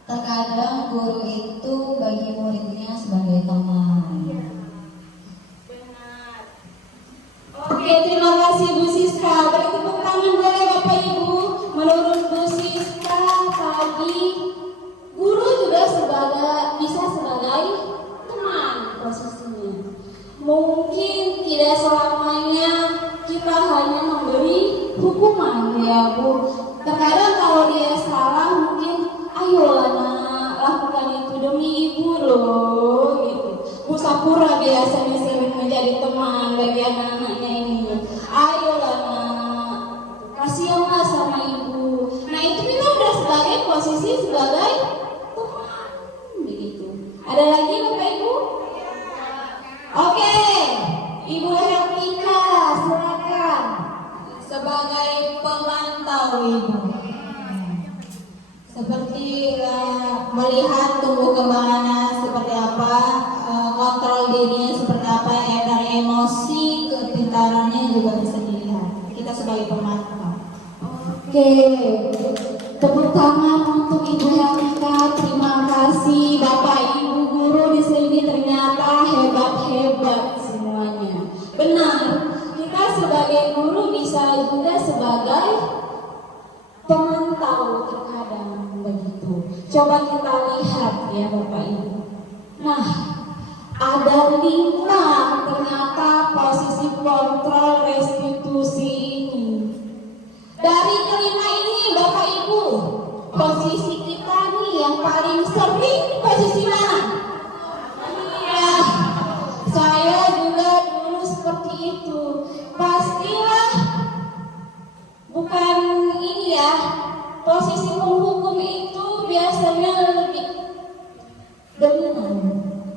Terkadang guru itu bagi muridnya sebagai teman. Benar. Oke, terima kasih Bu Siska. Beri tepuk tangan boleh Bapak Ibu. Menurut Bu Siska tadi, guru juga bisa sebagai teman posisinya. Mungkin tidak selamanya kita hanya memberi hukuman ya Bu. Terkadang kalau dia salah mungkin ayolah nak, lakukan itu demi ibu loh gitu. Bu Sapura biasanya sering menjadi teman bagi anak-anaknya ini. Ayolah nak, kasihanlah sama ibu. Nah itu kita udah sebagai posisi sebagai teman begitu. Ada lagi Bapak Ibu? Oke, Ibu Hertika silakan sebagai pemantau Ibu. Seperti melihat tumbuh kembangannya seperti apa, kontrol dirinya seperti apa, dari emosi kepintarannya juga bisa dilihat. Kita sebagai pemantau. Oke, tepuk tangan untuk Ibu Helika. Terima kasih Bapak Ibu guru di sini ternyata hebat-hebat semuanya. Benar, kita sebagai guru bisa juga sebagai pemantau terkadang begitu. Coba kita lihat ya Bapak Ibu. Nah, ada 5 ternyata posisi kontrol restitusi ini. Dari kelima ini Bapak Ibu, posisi kita nih yang paling sering posisi mana? Iya, saya juga dulu seperti itu. Pastilah bukan ini ya, posisi menghukum itu biasanya lebih dominan.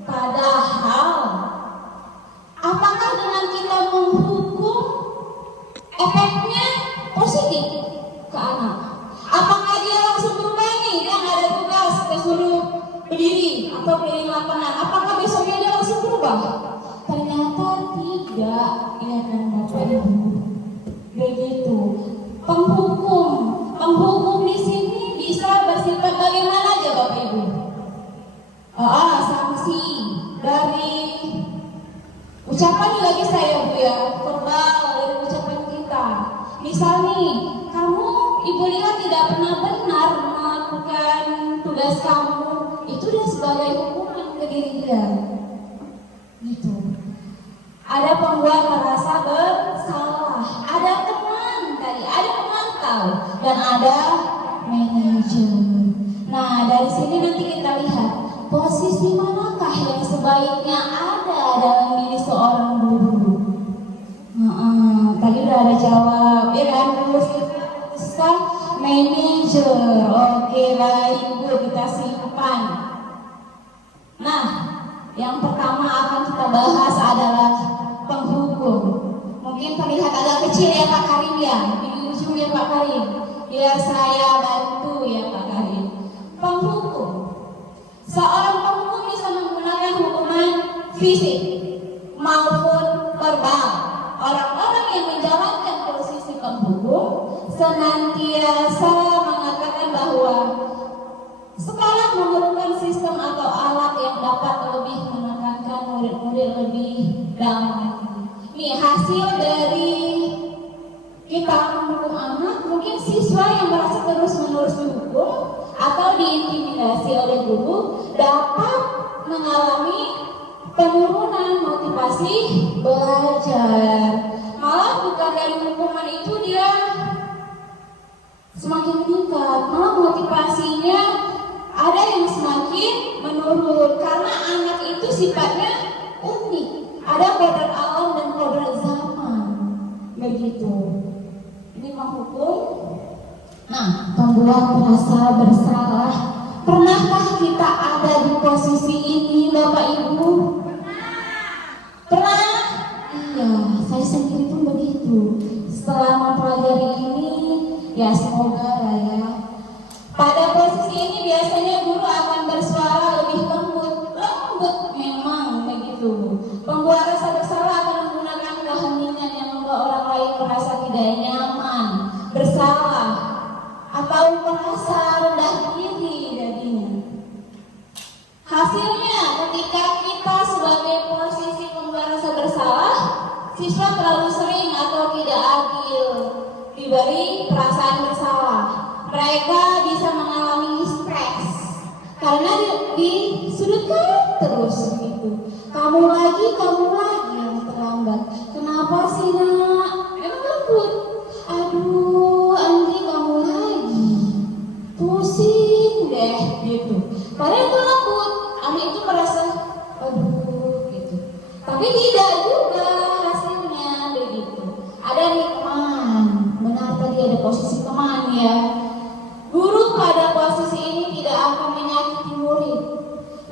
Padahal apakah dengan kita menghukum efeknya positif ke anak? Apakah dia langsung berubah nih? Dia nggak ada tugas, kita suruh berdiri atau keliling lapangan. Apakah besoknya dia langsung berubah? Ternyata tidak, ya kan Bapak Ibu. Begitu. Penghukum di sini bisa bersifat bagaimana aja Bapak Ibu? Sanksi dari ucapan juga bisa ya Bu ya, verbal dari ucapan kita. Misal nih, kamu Ibu lihat tidak pernah benar melakukan tugas kamu, itu dia sebagai hukuman ke diri dia. Gitu. Ada pembuat merasa bersalah, ada teman tadi, ada pemantau, dan ada manajer. Nah, dari sini nanti kita lihat posisi manakah yang sebaiknya ada dalam diri seorang guru. Tadi udah ada jawab, ya kan? Teruskan. manajer. Oke, baik Bu, kita simpan. Nah, yang pertama akan kita bahas adalah penghukum. Mungkin terlihat agak kecil ya Pak Karim ya, di ujung ya Pak Karim. Biar saya bantu ya Pak Karim. Penghukum. Seorang penghukum bisa menggunakan hukuman fisik maupun verbal. Orang-orang yang menjalankan posisi penghukum senantiasa mengatakan bahwa sekolah memerlukan sistem atau alat yang dapat lebih menekankan murid-murid lebih dalam lagi. Nih hasil dari kita menghukum anak, mungkin siswa yang merasa terus-menerus dihukum atau diintimidasi oleh guru dapat mengalami penurunan motivasi belajar. Malah bukan dari hukuman itu dia semakin meningkat, malah motivasinya ada yang semakin menurun karena anak itu sifatnya unik. Ada kodrat alam dan kodrat zaman, begitu. Ini menghukum. Nah, membuat merasa bersalah. Pernahkah kita ada di posisi ini, Bapak Ibu? Pernah? Iya, saya sendiri pun begitu. Setelah mempelajari ini, ya semoga lah ya. Pada posisi ini biasanya guru akan bersuara lebih lembut memang begitu. Pembuat rasa bersalah akan menggunakan keheningan yang membuat orang lain merasa tidak nyaman, bersalah, atau merasa rendah diri jadinya. Hasilnya ketika kita sebagai posisi pembuat rasa bersalah, siswa terlalu sering atau tidak adil diberi perasaan bersalah. Mereka bisa mengalami stres karena disudutkan terus gitu. Kamu lagi yang terlambat. Kenapa sih nak? Emang lembut. Aduh, Andi kamu lagi. Pusing deh gitu. Padahal itu lembut. Andi itu merasa aduh gitu. Tapi tidak juga hasilnya begitu. Ada nikman. Benar tadi ada posisi teman ya. Guru pada posisi ini tidak akan menyakiti murid,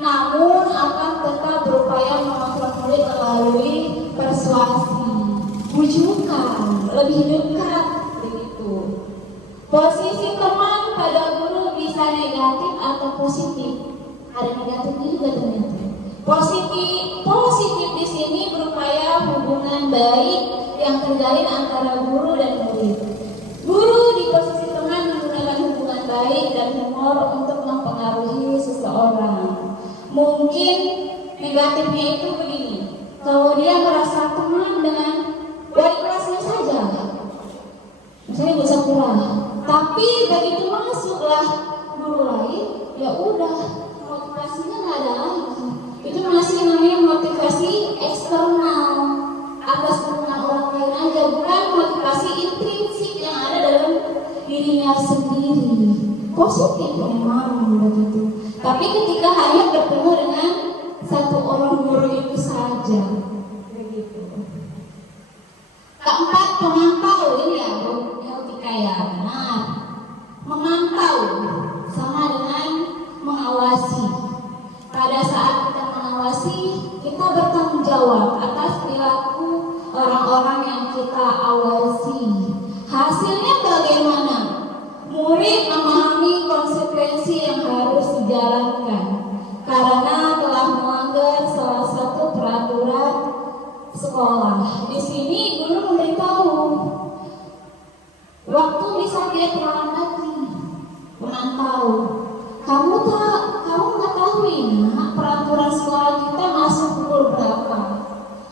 namun akan tetap berupaya memaksa murid melalui persuasi, bujukan, lebih dekat begitu. Posisi teman pada guru bisa negatif atau positif. Ada negatifnya juga ternyata. Positif di sini berupaya hubungan baik yang terjalin antara guru dan murid. Guru di posisi teman menggunakan hubungan baik dan humor untuk mempengaruhi seseorang. Mungkin negatifnya itu begini, kalau dia merasa teman dengan wali kelasnya saja, misalnya Bu Sakura, tapi begitu masuklah guru lain, ya udah motivasinya nggak ada lagi. Itu masih namanya motivasi eksternal atas dukungan orang lain aja, bukan motivasi intrinsik yang ada dalam dirinya sendiri. Positif memang begitu. Tapi ketika hanya bertemu dengan satu orang guru itu saja, begitu. Keempat, pemantau ini ya, Bu Heltika ya, benar. Memantau sama dengan mengawasi. Pada saat kita mengawasi, kita bertanggung jawab atas perilaku orang-orang yang kita awasi. Hasilnya bagaimana? Murid memahami konsekuensi yang harus dijalankan karena telah melanggar salah satu peraturan sekolah. Di sini guru memberitahu waktu bisa dia terlambat nih, memantau. Kamu ketahui nah, peraturan sekolah kita masuk pukul berapa?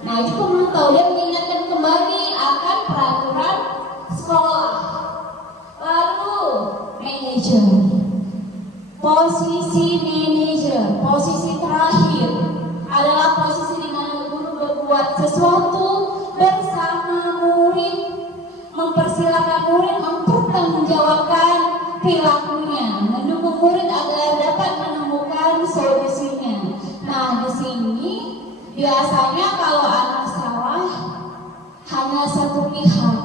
Nah itu pemantau, dia mengingatkan kembali akan peraturan sekolah. Lalu manajer, posisi manajer, posisi terakhir adalah posisi di mana guru berbuat sesuatu bersama murid, mempersilakan murid mempertanggungjawabkan perilakunya, mendukung murid agar dapat menemukan solusinya. Nah di sini biasanya kalau anak salah hanya satu pihak,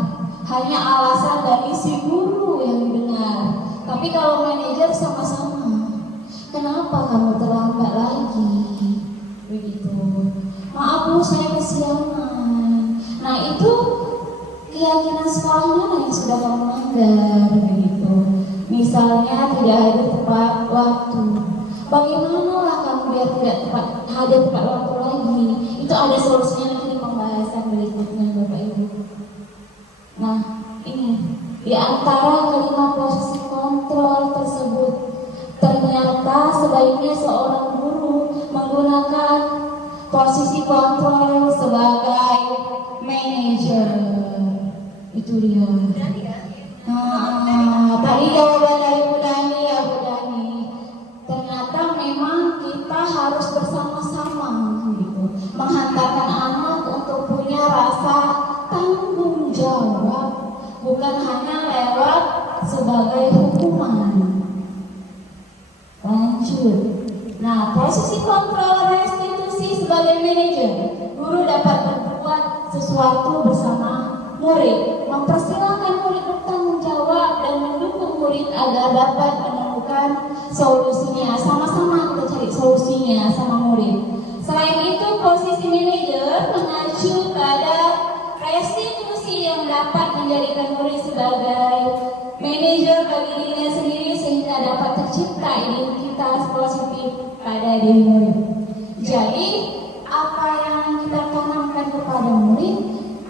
hanya alasan dari si guru yang benar. Tapi kalau manajer sama-sama, kenapa kamu terlambat lagi? Begitu. Maaf Bu, saya kesiangan. Nah itu keyakinan sekolah mana yang sudah kamu langgar? Begitu. Misalnya tidak hadir tepat waktu. Bagaimana lah kamu biar tidak hadir tepat waktu lagi? Itu ada solusinya nanti di pembahasan berikutnya Bapak Ibu. Nah ini di antara kelima posisi kontrol tersebut, ternyata sebaiknya seorang guru menggunakan posisi kontrol sebagai manajer. Itu dia. Tadi jawaban dari Bu Dani ya Bu Dani. Ternyata memang kita harus bersama-sama gitu, menghantarkan anak untuk punya rasa tanggung jawab, bukan hanya lewat sebagai hukuman. Lanjut. Nah, posisi kontrol restitusi sebagai manajer, guru dapat berbuat sesuatu bersama murid, mempersilahkan murid bertanggung jawab dan mendukung murid agar dapat menemukan solusinya. Sama-sama kita cari solusinya sama murid. Selain itu, posisi manajer mengacu pada restitusi yang dapat menjadikan murid sebagai manajer bagi dirinya sendiri sehingga dapat tercipta identitas positif pada diri murid. Jadi, apa yang kita tanamkan kepada murid,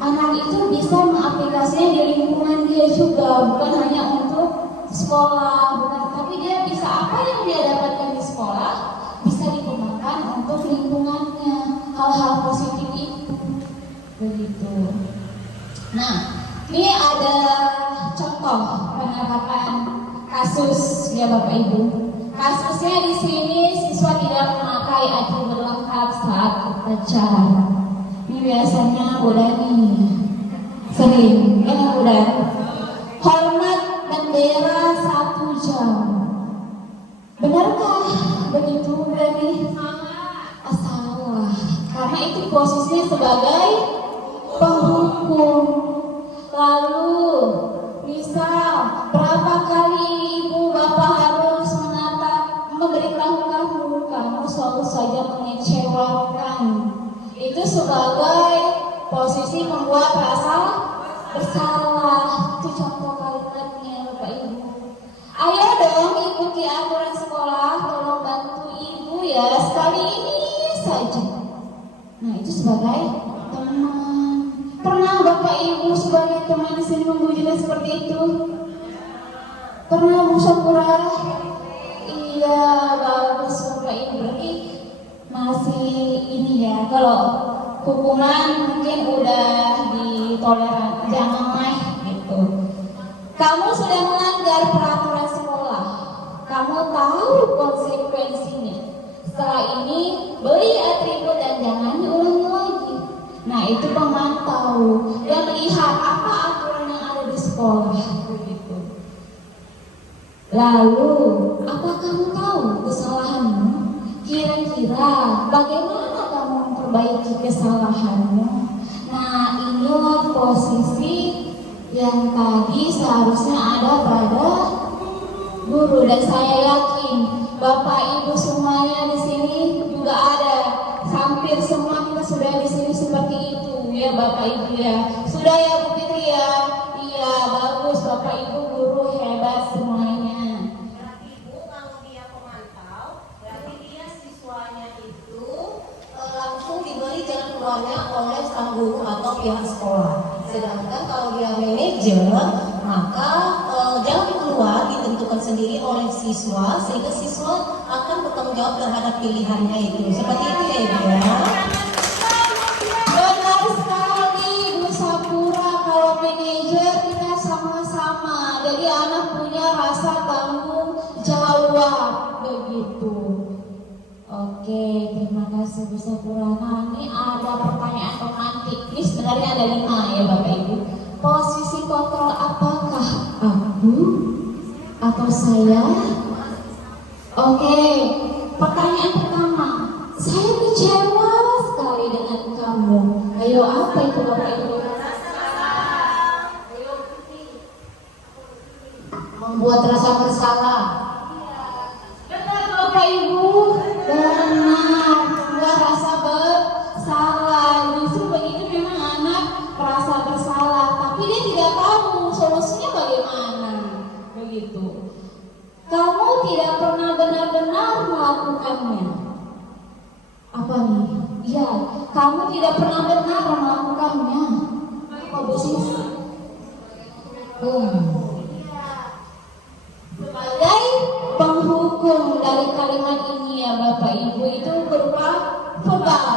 anak itu bisa mengaplikasinya di lingkungan dia juga, bukan hanya untuk sekolah, bukan, tapi dia bisa apa yang dia dapatkan di sekolah bisa dikembangkan untuk lingkungannya, hal-hal positif itu, begitu. Nah, ini ada contoh penerapan kasus ya Bapak Ibu. Kasusnya di sini siswa tidak memakai atribut lengkap saat upacara. Ini biasanya Bu Dani sering, Bu Dani. Hormat bendera 1 jam. Benarkah begitu Bu Dani? Salah. Karena itu posisinya sebagai penghukum. Lalu, misal berapa kali ibu bapak harus memberitahu kamu selalu saja mengecewakan. Itu sebagai posisi membuat rasa bersalah. Itu contoh kalimatnya Bapak Ibu. Ayo dong ikuti aturan sekolah, tolong bantu ibu ya sekali ini saja. Nah itu sebagai teman. Pernah Bapak Ibu sebagai teman di sini membujukkan seperti itu? Pernah Bu Syakura? Iya, bagus Bapak Ibu. Berarti masih ini ya, kalau hukuman mungkin udah ditoleran, jangan naik gitu. Kamu sudah melanggar peraturan sekolah, kamu tahu konsekuensinya. Setelah ini beli atribut dan jangan diulangi lagi. Nah itu pemantau yang melihat apa aturan yang ada di sekolah begitu. Lalu apa kamu tahu kesalahanmu? Kira-kira bagaimana kamu memperbaiki kesalahanmu? Nah inilah posisi yang tadi seharusnya ada pada guru, dan saya yakin Bapak Ibu semuanya di sini juga ada. Hampir semua kita sudah di sini seperti itu ya Bapak Ibu ya. Sudah ya Bu Fitri ya? Iya bagus Bapak Ibu guru hebat semuanya. Berarti Bu kalau dia pemantau, berarti dia siswanya itu langsung diberi jalan keluarnya oleh sang guru atau pihak sekolah. Sedangkan kalau dia manajer, maka jalan keluar ditentukan sendiri oleh siswa sehingga siswa akan bertanggung jawab terhadap pilihannya itu. Seperti itu ya Ibu ya. Benar sekali Bu Sapura, kalau manajer kita sama-sama. Jadi anak punya rasa tanggung jawab begitu. Oke, terima kasih Bu Sapura. Nah ini ada pertanyaan romantik. Ini sebenarnya ada 5 ya Bapak Ibu. Posisi kontrol apakah aku atau saya? Oke, pertanyaan pertama. Saya kecewa sekali dengan kamu. Ayo apa itu Bapak Ibu? Membuat rasa bersalah melakukannya. Apa nih? Ya, kamu tidak pernah benar melakukannya. Apa Bu Sisi? Sebagai penghukum dari kalimat ini ya Bapak Ibu itu berupa verbal,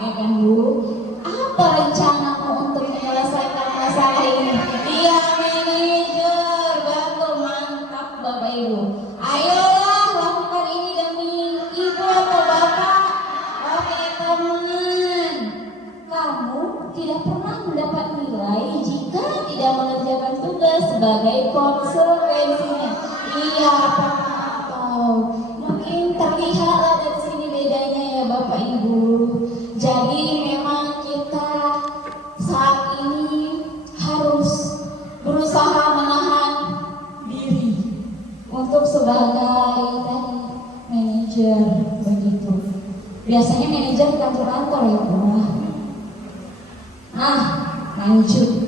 ya kan Bu? Apa rencanamu untuk menyelesaikan masalah ini? Iya manajer, betul, mantap Bapak Ibu. Ayolah lakukan ini demi ibu atau bapak. Oke teman, kamu tidak pernah mendapat nilai jika tidak mengerjakan tugas sebagai konsekuensinya. Iya atau mungkin terlihatlah dari sini bedanya ya Bapak Ibu. Jadi memang kita saat ini harus berusaha menahan diri untuk sebagai tadi manajer begitu. Biasanya manajer di kantor-kantor ya Bu. Nah, lanjut.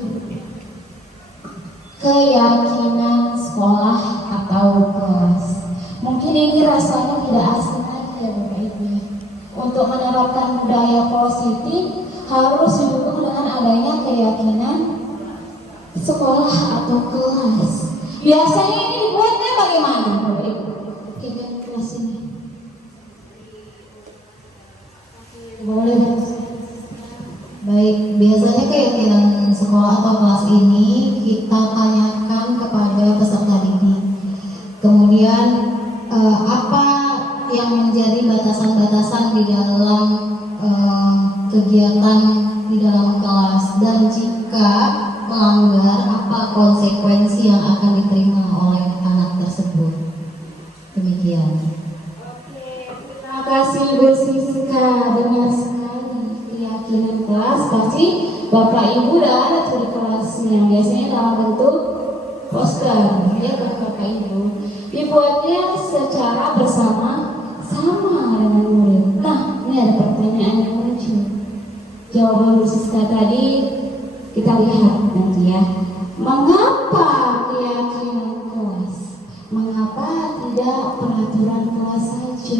Keyakinan sekolah atau kelas. Mungkin ini rasanya tidak asing lagi ya Bapak Ibu. Untuk menerapkan budaya positif harus didukung dengan adanya keyakinan sekolah atau kelas. Biasanya ini dibuatnya bagaimana Bapak Ibu? Kegiatan kelas ini. Boleh Mas. Baik, biasanya keyakinan sekolah atau kelas ini kita tanyakan kepada peserta didik. Kemudian apa yang menjadi batasan-batasan di dalam kegiatan di dalam kelas, dan jika melanggar apa konsekuensi yang akan diterima oleh anak tersebut. Demikian. Terima kasih Bu Siska, benar sekali. Keyakinan kelas pasti Bapak Ibu udah ada tuh di kelasnya, biasanya dalam bentuk poster ya kan Bapak Ibu. Dibuatnya secara bersama-sama dengan murid. Nah, ini ada pertanyaan yang muncul. Jawaban Bu Siska tadi kita lihat nanti ya. Mengapa keyakinan kelas? Mengapa tidak peraturan kelas saja?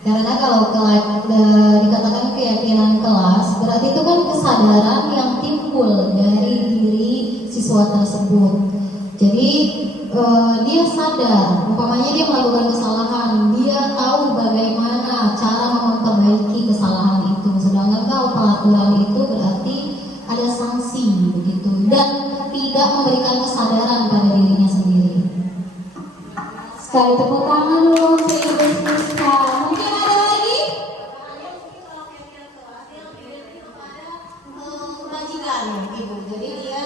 Karena kalau dikatakan keyakinan kelas, berarti itu kan kesadaran yang timbul dari diri siswa tersebut. Jadi dia sadar, umpamanya dia melakukan kesalahan, dia tahu bagaimana cara memperbaiki kesalahan itu. Sedangkan kalau peraturan itu berarti ada sanksi begitu, dan tidak memberikan kesadaran pada dirinya sendiri. Sekali tepuk tangan dulu untuk Ibu Siska. Mungkin ada lagi? Kebajikan Ibu, jadi dia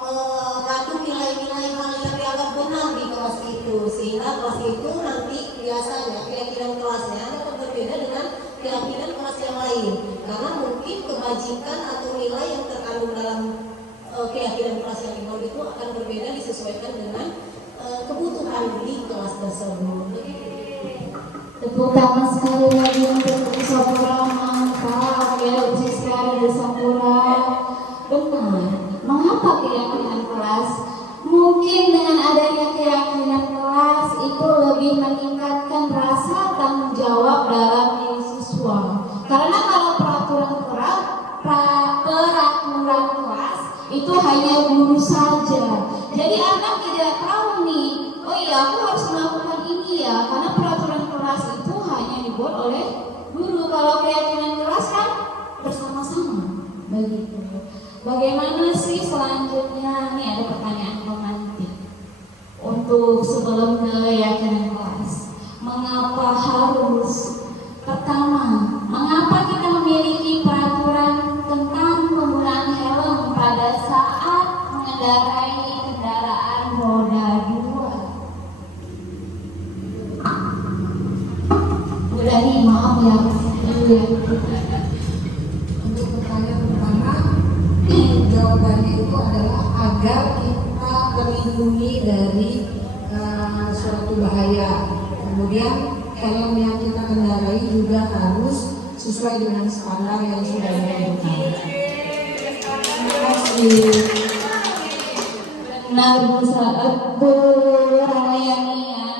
mengandung nilai-nilai hal yang dianggap benar di kelas itu, sehingga kelas itu nanti biasanya keyakinan kelasnya akan berbeda dengan keyakinan kelas yang lain, karena mungkin kebajikan atau nilai yang terkandung dalam keyakinan kelas yang dibuat itu akan berbeda disesuaikan dengan kebutuhan di kelas tersebut. Tepuk tangan sekali lagi untuk Bu Sapura, mantap ya Bu Siska dari Sapura. Benar, mengapa keyakinan kelas? Mungkin dengan adanya keyakinan kelas itu lebih meningkatkan rasa tanggung jawab dalam diri siswa. Karena kalau peraturan kelas itu hanya guru saja. Jadi anak tidak tahu nih, oh iya aku harus melakukan ini ya, karena peraturan kelas itu hanya dibuat oleh guru. Kalau keyakinan kelas kan bersama-sama begitu. Bagaimana sih selanjutnya? Ini ada pertanyaan romantik untuk sebelum keyakinan kelas. Mengapa harus? Pertama, mengapa kita memiliki peraturan tentang penggunaan helm pada saat mengendarai kendaraan roda 2? Udah nih, maaf ya. Untuk pertanyaan pertama, jawabannya itu adalah agar kita terlindungi dari suatu bahaya. Kemudian helm yang kita kendarai juga harus sesuai dengan standar yang sudah ditentukan. Terima kasih. Nah, Bu Ramayani ya,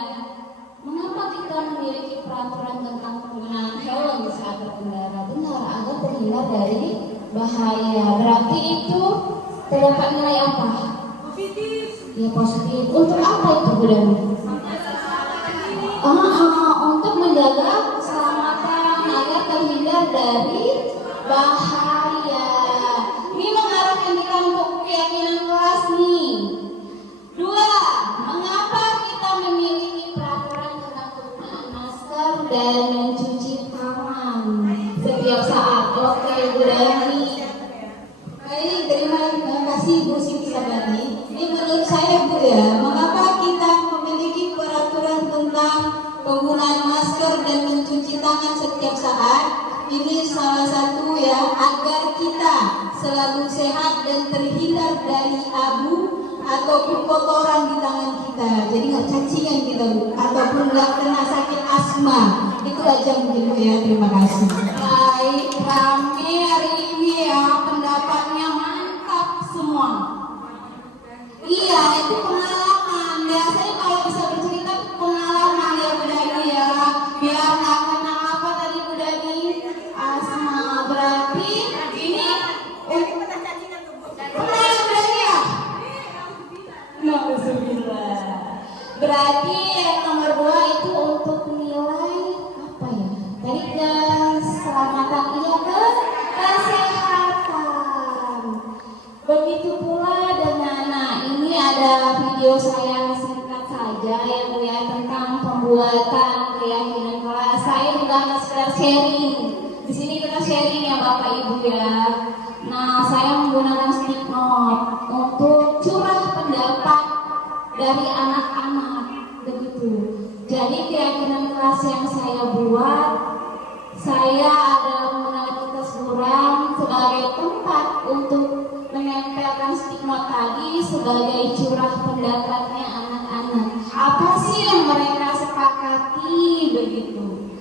mengapa kita memiliki peraturan tentang penggunaan helm saat berkendara? Benar, agar terhindar dari bahaya. Berarti itu terdapat nilai apa? Positif. Ya, positif. Untuk apa itu, Bu Dani? Untuk menjaga keselamatan agar terhindar dari bahaya. Ini mengarahkan kita untuk keyakinan kelas nih. 2. Mengapa kita memiliki peraturan tentang penggunaan masker dan mencuci tangan setiap saat? Oke, Bu Dani. Baik, terima kasih Bu Siti Sabani. Ini menurut saya, Bu ya, mengapa kita memiliki peraturan tentang penggunaan masker dan mencuci tangan setiap saat? Ini salah satu ya, agar kita selalu sehat dan terhindar dari abu ataupun kotoran di tangan kita. Jadi nggak cacingan kita, Bu, ataupun nggak kena sakit asma. Itu aja mungkin, Bu ya. Terima kasih. Baik, rame hari ini ya, pendapatnya mantap semua. Iya, itu pengalaman. Biasanya kalau bisa bercerita pengalaman ya, Bu Dani ya. Biar nggak kena apa tadi, Bu Dani? Asma. Berarti ini pernah ya, Bu Dani ya? Nauzubillah. Berarti yang nomor 2 itu untuk nilai apa ya? Tadi keselamatan, iya ke kesehatan. Begitu pula dengan, nah ini ada video saya singkat saja yang melihat tentang pembuatan keyakinan kelas. Saya juga hanya sekedar sharing. Di sini kita sharing ya Bapak Ibu ya. Nah, saya menggunakan stick note untuk curah pendapat dari anak-anak begitu. Jadi keyakinan kelas yang saya buat, saya adalah menggunakan kertas buram sebagai tempat untuk menempelkan stick note tadi sebagai curah pendapatnya anak-anak. Apa sih yang mereka sepakati begitu?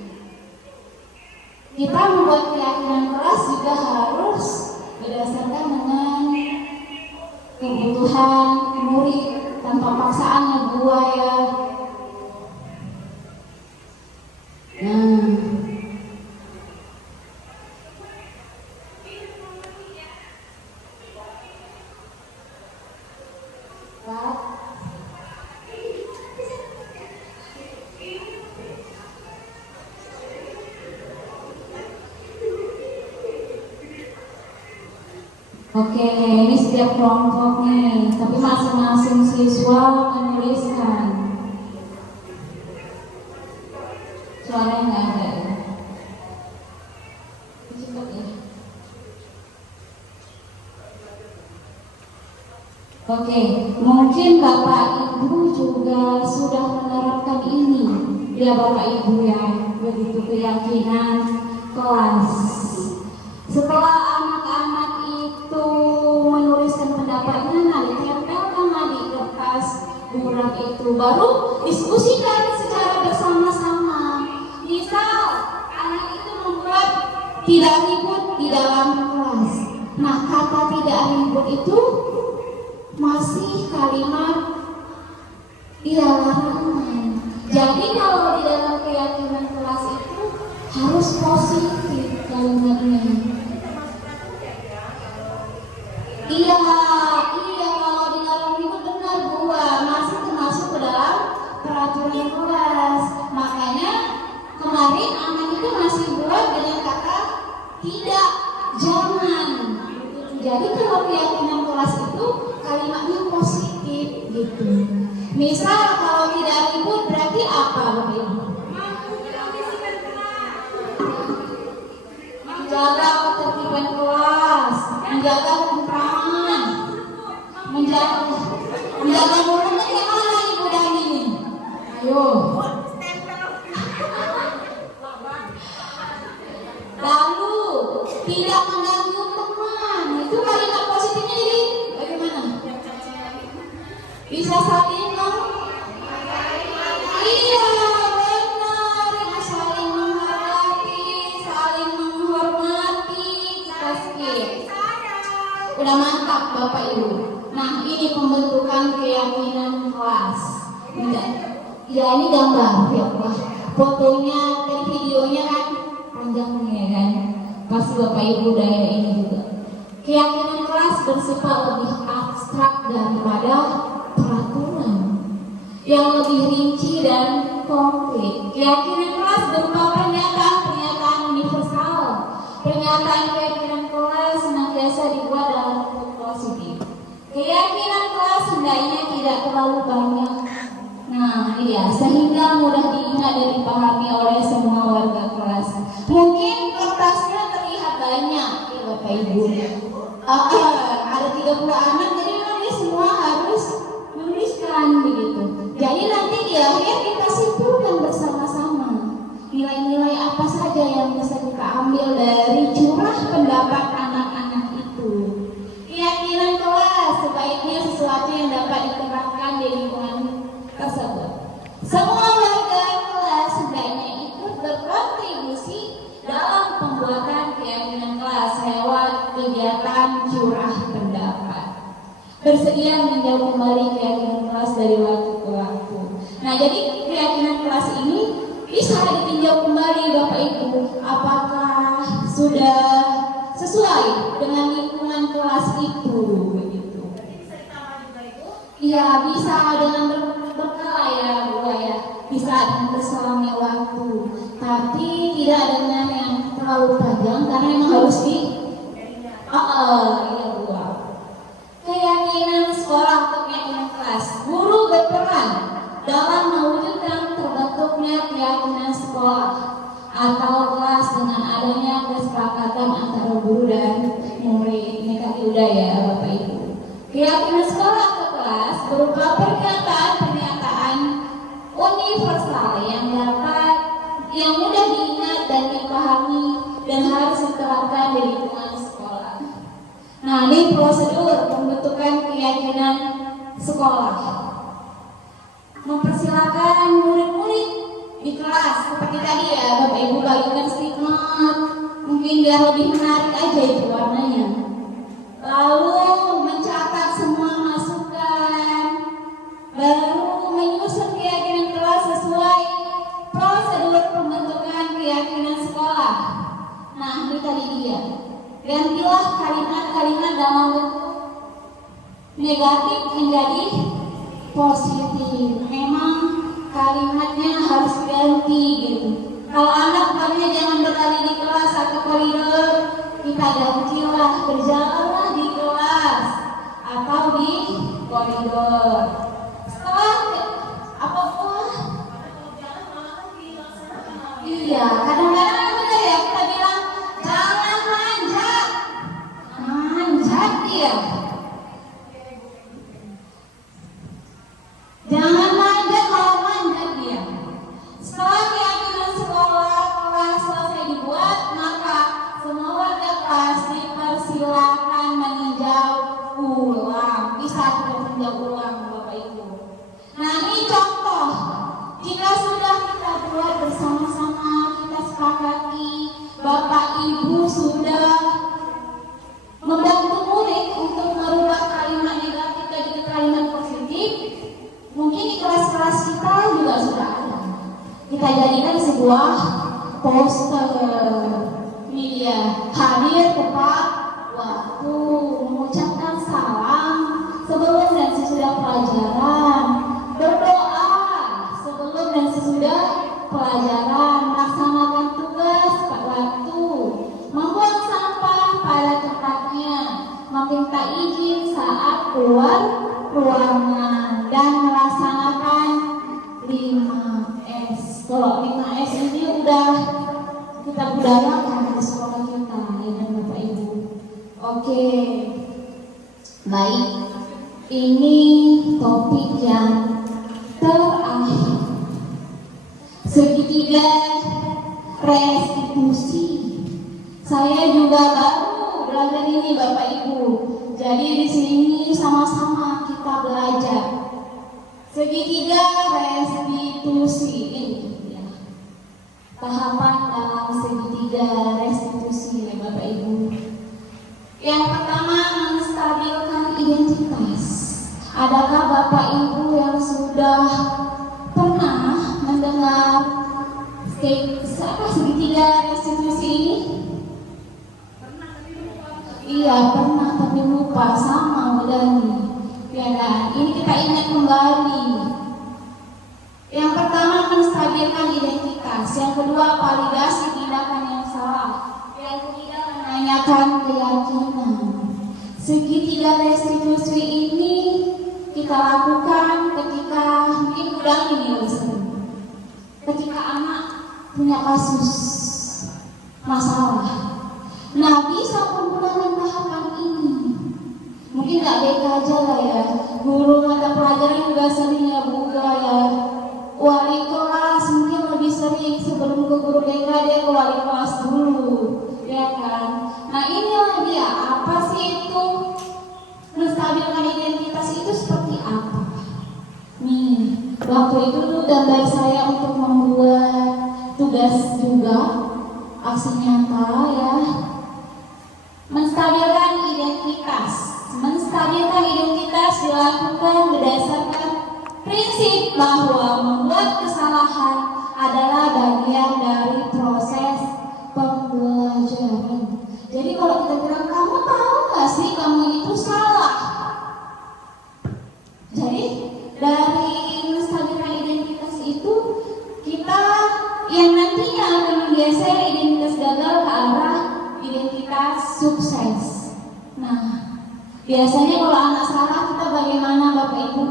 Kita membuat keyakinan kelas juga harus berdasarkan dengan kebutuhan murid tanpa paksaan ya Bu ya. Oke, ini setiap kelompok nih, tapi masing-masing siswa menuliskan. Suaranya nggak ada ya? Cepat ya. Oke, mungkin Bapak Ibu juga sudah menerapkan ini, ya Bapak Ibu ya, begitu keyakinan kelas. Setelah anak-anak itu menuliskan pendapatnya, nah ditempelkan di kertas buram itu, baru diskusikan secara bersama-sama. Misal anak itu membuat tidak ribut di dalam kelas. Nah, kata tidak ribut itu masih kalimat larangan. Jadi kalau di dalam keyakinan kelas itu harus positif kalimatnya. Iya, kalau di dalam itu benar Bu, masih termasuk ke dalam peraturan kelas. Makanya kemarin anak itu masih buat dengan kata tidak, jangan. Jadi kalau keyakinan kelas itu kalimatnya positif gitu. Misal kalau tidak ribut berarti apa Bapak Ibu? Menjaga ketertiban kelas, menjaga ketentraman, menjaga mulutnya gimana Ibu Dani? Ayo. Lalu tidak mengganggu teman, itu kalimat positifnya jadi bagaimana? Bisa saling iya benar, itu saling menghargai, saling menghormati, kita skip. Udah mantap Bapak Ibu. Nah ini pembentukan Ya ini gambar ya Allah. Fotonya dan videonya kan panjang ya kan. Pasti Bapak Ibu daya ini juga. Keyakinan kelas bersifat lebih abstrak daripada peraturan yang lebih rinci dan konkret. Keyakinan kelas berupa pernyataan universal. Pernyataan keyakinan kelas senantiasa dibuat dalam bentuk positif. Keyakinan kelas hendaknya tidak terlalu banyak. Nah, iya, sehingga mudah diingat dan dipahami oleh semua warga kelas. Mungkin kertasnya terlihat banyak, ya Bapak Ibu. Ada 30 anak, jadi nanti semua harus menuliskan begitu. Jadi nanti di akhir kita simpulkan bersama-sama nilai-nilai apa saja yang bisa kita ambil dari curah pendapat anak-anak itu. Keyakinan kelas sebaiknya sesuatu yang dapat diterapkan di lingkungan tersebut. Semua warga kelas hendaknya ikut berkontribusi dalam pembuatan keyakinan kelas lewat kegiatan curah pendapat. Bersedia meninjau kembali keyakinan kelas dari waktu ke waktu. Nah, jadi keyakinan kelas ini bisa ditinjau kembali Bapak Ibu, apakah sudah sesuai dengan lingkungan kelas itu begitu. Iya, bisa dengan berkala ya Bu ya, bisa dengan berselang waktu, tapi tidak dengan yang terlalu panjang karena memang harus di iya Bu. Keyakinan sekolah atau keyakinan kelas, guru berperan dalam mewujudkan terbentuknya keyakinan sekolah atau kelas dengan adanya kesepakatan antara guru dan murid. Ini kan udah ya Bapak Ibu. Keyakinan sekolah atau kelas berupa pernyataan universal yang mudah diingat dan dipahami dan harus diterapkan di lingkungan sekolah. Nah, ini prosedur pembentukan keyakinan sekolah. Mempersilakan murid-murid di kelas seperti tadi ya Bapak Ibu bagikan stiker, mungkin biar lebih menarik aja itu warnanya. Lalu mencatat semua masukan, baru menyusun keyakinan kelas sesuai prosedur pembentukan keyakinan sekolah. Nah, ini tadi dia. Gantilah kalimat-kalimat dalam bentuk negatif menjadi positif. Memang kalimatnya harus ganti gitu. Kalau anak banyak jangan berlari di kelas atau koridor, kita gantilah berjalanlah di kelas atau di koridor. Setelah apa pun, iya kadang-kadang benar ya kita bilang jangan manjat dia. Jangan manjat kalau manjat dia. Setelah keyakinan sekolah kelas selesai dibuat, maka semua warga kelas dipersilakan meninjau ulang. Bisa kita tinjau ulang Bapak Ibu. Nah, ini contoh. Jika sudah kita buat bersama-sama, kita sepakati, Bapak Ibu sudah membantu murid untuk merubah kalimat negatif jadi kalimat positif. Mungkin di kelas-kelas kita juga sudah ada. Kita jadikan sebuah poster. Ini dia, hadir tepat waktu, mengucapkan salam sebelum dan sesudah pelajaran, berdoa sebelum dan sesudah pelajaran, melaksanakan tugas tepat waktu, membuang sampah pada tempatnya, meminta izin saat keluar ruangan, dan melaksanakan 5S. Kalau 5S ini udah kita budayakan di sekolah kita ya dan Bapak Ibu. Oke, baik, ini topik yang terakhir, segitiga restitusi. Saya juga baru belajar ini Bapak Ibu. Jadi di sini sama-sama kita belajar segitiga restitusi ini ya. Tahapan dalam segitiga restitusi ya Bapak Ibu. Yang pertama, menstabilkan identitas. Adakah Bapak Ibu yang sudah pernah segitiga restitusi ini? Iya pernah, tapi lupa sama Udani. Ya kan? Ini kita ingat kembali. Yang pertama menstabilkan identitas, yang kedua validasi tindakan yang salah, yang ketiga menanyakan keyakinan. Segitiga restitusi ini kita lakukan ketika mungkin udah ini ketika anak punya kasus masalah. Nah, bisa menggunakan tahapan ini. Mungkin nggak BK aja lah ya. Guru mata pelajaran juga sering ya buka ya. Wali kelas mungkin lebih sering sebelum ke guru BK dia ke wali kelas dulu, ya kan? Nah inilah dia, apa sih itu menstabilkan identitas itu seperti apa? Nih, waktu itu tuh gambar saya untuk membuat tugas juga, aksi nyata ya. Menstabilkan identitas. Menstabilkan identitas dilakukan berdasarkan prinsip bahwa membuat kesalahan adalah bagian dari proses pembelajaran. Jadi kalau kita bilang, kamu tahu nggak sih kamu itu salah? Jadi dari menstabilkan identitas itu kita yang nantinya akan menggeser identitas gagal ke arah identitas sukses. Nah, biasanya kalau anak salah kita bagaimana Bapak Ibu?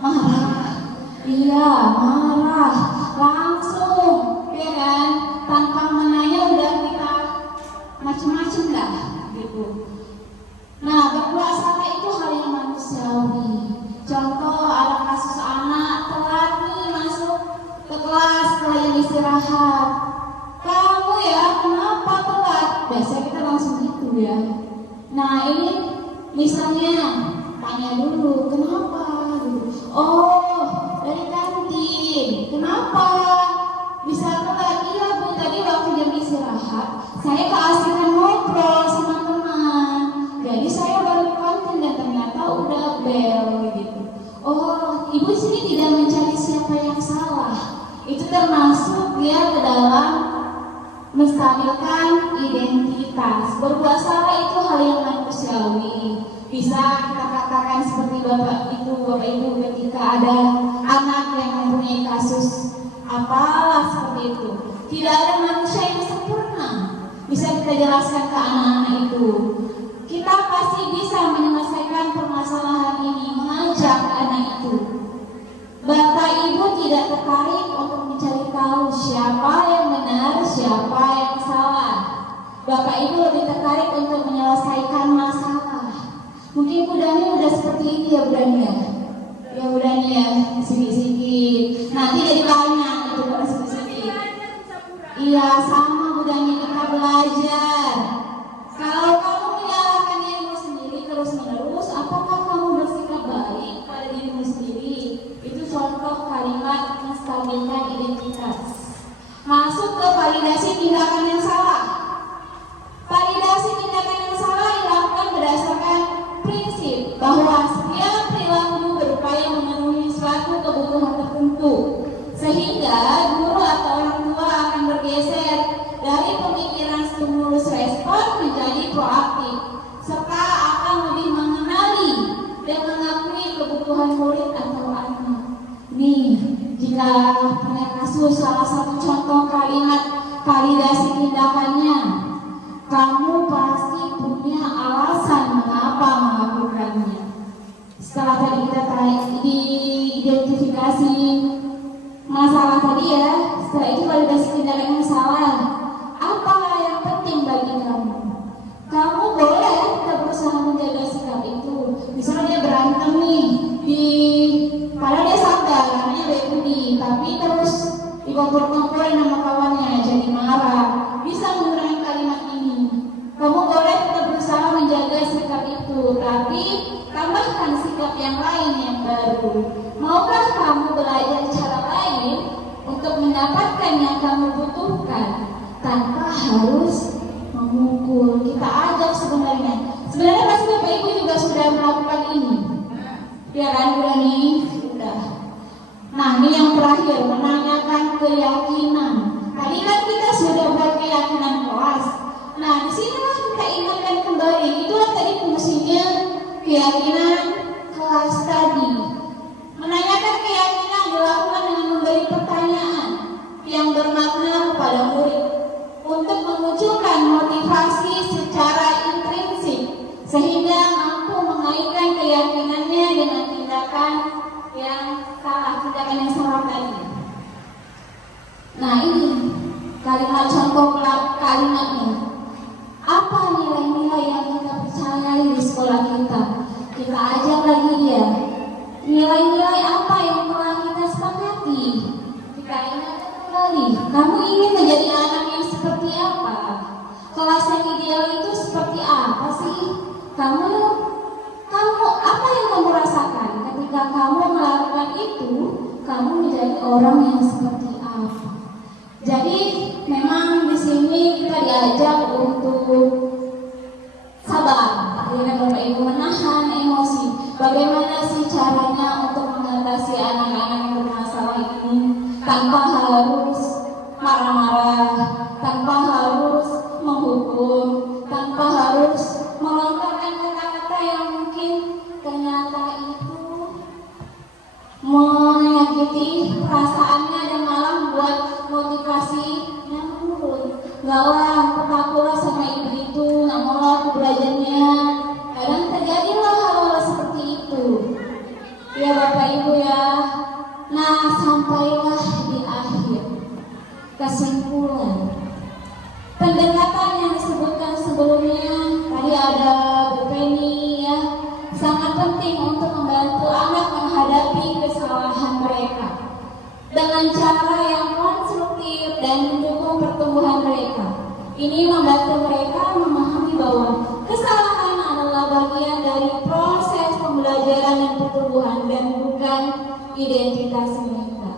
Marah, iya marah, langsung, ya kan? Tanpa menanya udah kita macam-macam dah, gitu. Nah, berbuat salah itu hal yang manusiawi. Contoh ada kasus anak telat nih masuk ke kelas setelah jam istirahat. Kamu ya kenapa telat? Biasanya kita langsung gitu ya. Nah ini misalnya tanya dulu kenapa? Oh, dari kantin. Kenapa? Bisa telat? Iya Bu, tadi waktu jam istirahat saya keasikan ngobrol sama teman. Jadi saya baru ke kantin dan ternyata udah bel gitu. Oh, Ibu sini tidak mencari siapa yang salah. Itu termasuk dia ke dalam menstabilkan identitas. Berbuat salah itu hal yang manusiawi. Bisa kita katakan seperti Bapak Ibu ketika ada anak yang mempunyai kasus apalah seperti itu. Tidak ada manusia yang sempurna. Bisa kita jelaskan ke anak-anak itu. Kita pasti bisa menyelesaikan permasalahan ini, mengajak anak itu. Bapak Ibu tidak tertarik untuk mencari tahu siapa yang benar, siapa yang salah. Bapak Ibu lebih tertarik untuk menyelesaikan masalah. Mungkin Bu Dani udah seperti ini ya Bu Dani ya. Ya Bu Dani ya, sedikit-sedikit. Nanti jadi banyak itu kalau sedikit-sedikit. Iya sama Bu Dani, kita belajar. Kalau kamu menyalahkan dirimu sendiri terus-menerus, apakah kamu bersikap baik pada dirimu sendiri? Itu contoh kalimat menstabilkan identitas. Masuk ke validasi tindakan yang salah. Validasi tindakan yang salah dilakukan berdasarkan prinsip bahwa setiap perilaku berupaya memenuhi suatu kebutuhan tertentu, sehingga guru atau orang tua akan bergeser dari pemikiran stimulus respon menjadi proaktif, serta akan lebih mengenali dan mengakui kebutuhan murid atau anak. Nih, jika punya kasus salah satu contoh kalimat validasi tindakannya, kamu pasti punya alasan mengapa melakukannya. Setelah tadi kita diidentifikasi masalah tadi ya, setelah itu validasi tindakan yang salah. Apa yang penting bagi kamu? Kamu boleh kita berusaha menjaga sikap itu. Misalnya dia berantem nih, padahal dia sadar namanya baik budi, tapi terus dikompor-komporin sama kawannya jadi marah. Bisa menggunakan kalimat ini. Kamu boleh tetap berusaha menjaga sikap itu, tapi tambahkan sikap yang lain yang baru. Maukah kamu belajar cara lain untuk mendapatkan yang kamu butuhkan tanpa harus memukul? Kita ajak sebenarnya pasti Bapak Ibu juga sudah melakukan ini. Ya kan, sudah. Nah, ini yang terakhir, menanyakan keyakinan. Tadi kan kita sudah buat keyakinan kelas. Nah, di sinilah kita ingatkan kembali. Itulah tadi fungsinya keyakinan kelas tadi. Menanyakan keyakinan dilakukan dengan memberi pertanyaan yang bermakna kepada murid untuk memunculkan motivasi secara intrinsik sehingga mampu mengaitkan keyakinannya dengan tindakan yang salah tadi. Nah, ini kalimat contoh kalimatnya. Apa nilai-nilai yang kita percayai di sekolah kita? Kita ajak lagi dia. Nilai-nilai apa yang telah kita sepakati? Kita ingatkan kembali. Kamu ingin menjadi anak yang seperti apa? Kelas yang ideal itu seperti apa sih? Kamu apa yang kamu rasakan ketika kamu melakukan itu? Kamu menjadi orang yang seperti apa? Jadi memang di sini kita diajak untuk sabar, dengan Bapak Ibu menahan emosi. Bagaimana sih caranya untuk mengatasi anak-anak yang bermasalah ini tanpa harus marah-marah, tanpa harus menghukum, tanpa harus melontarkan kata-kata yang mungkin ternyata itu menyakiti perasaannya dan malah membuat motivasinya menurun. Gak lah, ketakulah sama ibu itu, gak mau aku belajarnya. Kadang terjadilah hal-hal seperti itu. Ya Bapak Ibu ya. Nah, sampailah di akhir kesimpulan. Pendekatan yang disebutkan sebelumnya tadi ada Bu Penny ya, sangat penting untuk membantu anak menghadapi kesalahan mereka dengan cara yang konstruktif dan mendukung pertumbuhan mereka. Ini membantu mereka memahami bahwa kesalahan adalah bagian dari proses pembelajaran dan pertumbuhan dan bukan identitas mereka.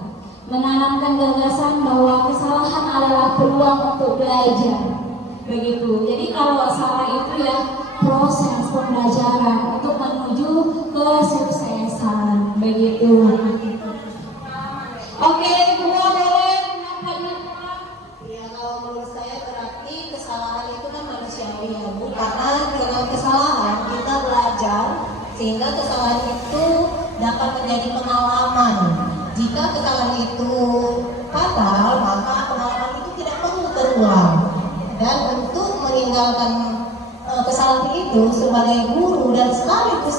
Menanamkan gagasan bahwa kesalahan adalah peluang untuk belajar. Begitu. Jadi kalau salah itu ya proses pembelajaran untuk menuju kesuksesan. Begitu. Oke, kedua boleh Ya, kalau menurut saya berarti kesalahan itu kan manusiawi ya Bu, karena dengan kesalahan kita belajar sehingga kesalahan itu dapat menjadi pengalaman. Jika kesalahan itu fatal, maka pengalaman itu tidak perlu terulang. Dan untuk meninggalkan kesalahan itu sebagai guru dan sekaligus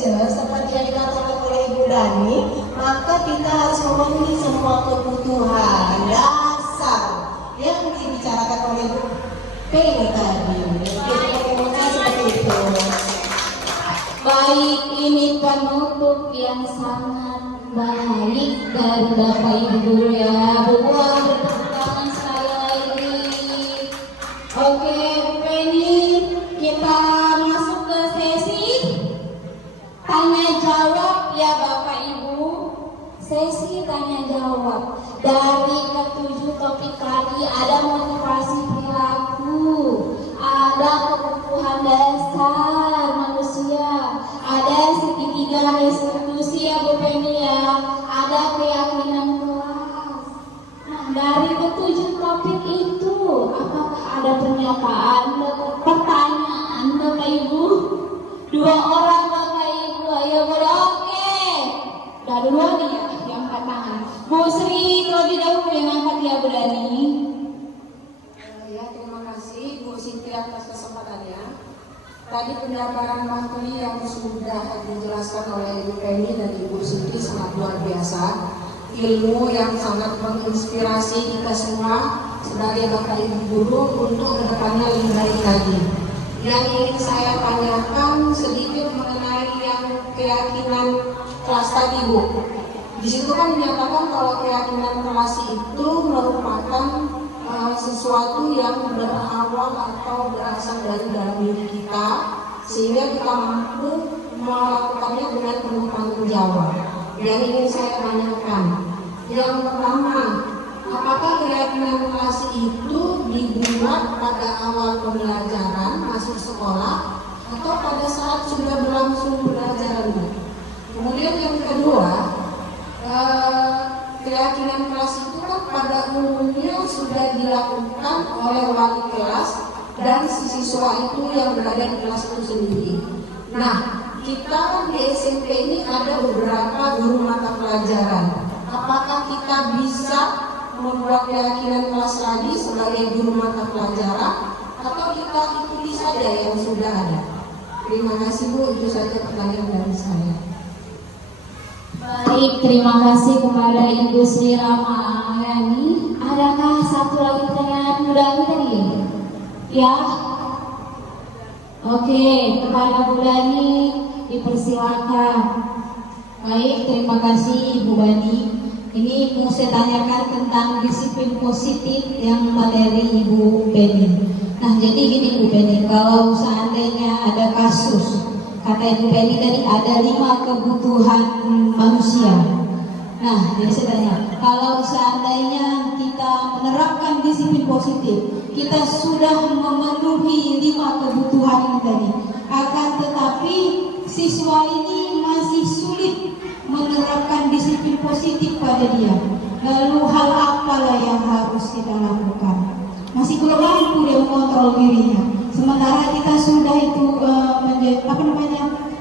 manajer seperti yang dikatakan oleh Ibu Dani, maka kita harus memenuhi semua kebutuhan dasar yang dibicarakan oleh Ibu Penny tadi. Jadi menurut saya seperti itu. Baik, ini penutup yang sangat baik dari Bapak Ibu guru ya. Bu boleh bertepuk tangan sekali lagi. Oke, Bu Penny, kita masuk ke sesi tanya jawab ya Bapak Ibu. Sesi tanya jawab. Dari ketujuh topik tadi ada motivasi perilaku, ada kebutuhan dasar manusia, ada segitiga institusi ya Bu Penny ya, ada keyakinan kelas. Nah, dari ketujuh topik itu apakah ada pernyataan, pertanyaan Bapak Ibu? Dua orang Bapak Ibu, ayo boleh oke. Udah duluan nih ya yang angkat tangan. Bu Sri terlebih dahulu yang angkat ya Bu Dani. Ya, terima kasih Bu Siti atas kesempatannya. Tadi penjabaran materi yang sudah dijelaskan oleh Ibu Penny dan Ibu Siti sangat luar biasa. Ilmu yang sangat menginspirasi kita semua sebagai Bapak Ibu guru untuk kedepannya lebih baik lagi. Yang ingin saya tanyakan sedikit mengenai yang keyakinan kelas tadi Bu. Di situ kan dinyatakan kalau keyakinan kelas itu merupakan sesuatu yang berawal atau berasal dari dalam diri kita sehingga kita mampu melakukannya dengan penuh tanggung jawab. Yang ingin saya tanyakan, yang pertama, apakah keyakinan kelas itu dibuat pada awal pembelajaran masuk sekolah atau pada saat sudah berlangsung pembelajarannya? Kemudian yang kedua, keyakinan kelas itu kan pada umumnya sudah dilakukan oleh wali kelas dan si siswa itu yang berada di kelas itu sendiri. Nah, kita kan di SMP ini ada beberapa guru mata pelajaran. Apakah kita bisa membuat keyakinan kelas lagi sebagai guru mata pelajaran atau kita ikuti saja yang sudah ada? Terima kasih Bu, itu saja pertanyaan dari saya. Baik, terima kasih kepada Ibu Sri Ramayani. Adakah satu lagi pertanyaan muda tadi? Ya. Oke, kepada Bu Dani dipersilakan. Baik, terima kasih Ibu Bani. Ini mau saya tanyakan tentang disiplin positif yang materi Ibu Beni. Nah, jadi gini Bu Beni, kalau seandainya ada kasus, kata Ibu Beni tadi ada 5 kebutuhan manusia. Nah, jadi saya tanya, kalau seandainya kita menerapkan disiplin positif, kita sudah memenuhi 5 kebutuhan ini tadi, akan tetapi siswa ini masih sulit menerapkan disiplin positif pada dia. Lalu hal apalah yang harus kita lakukan? Masih belum mampu dia mengontrol dirinya. Sementara kita sudah itu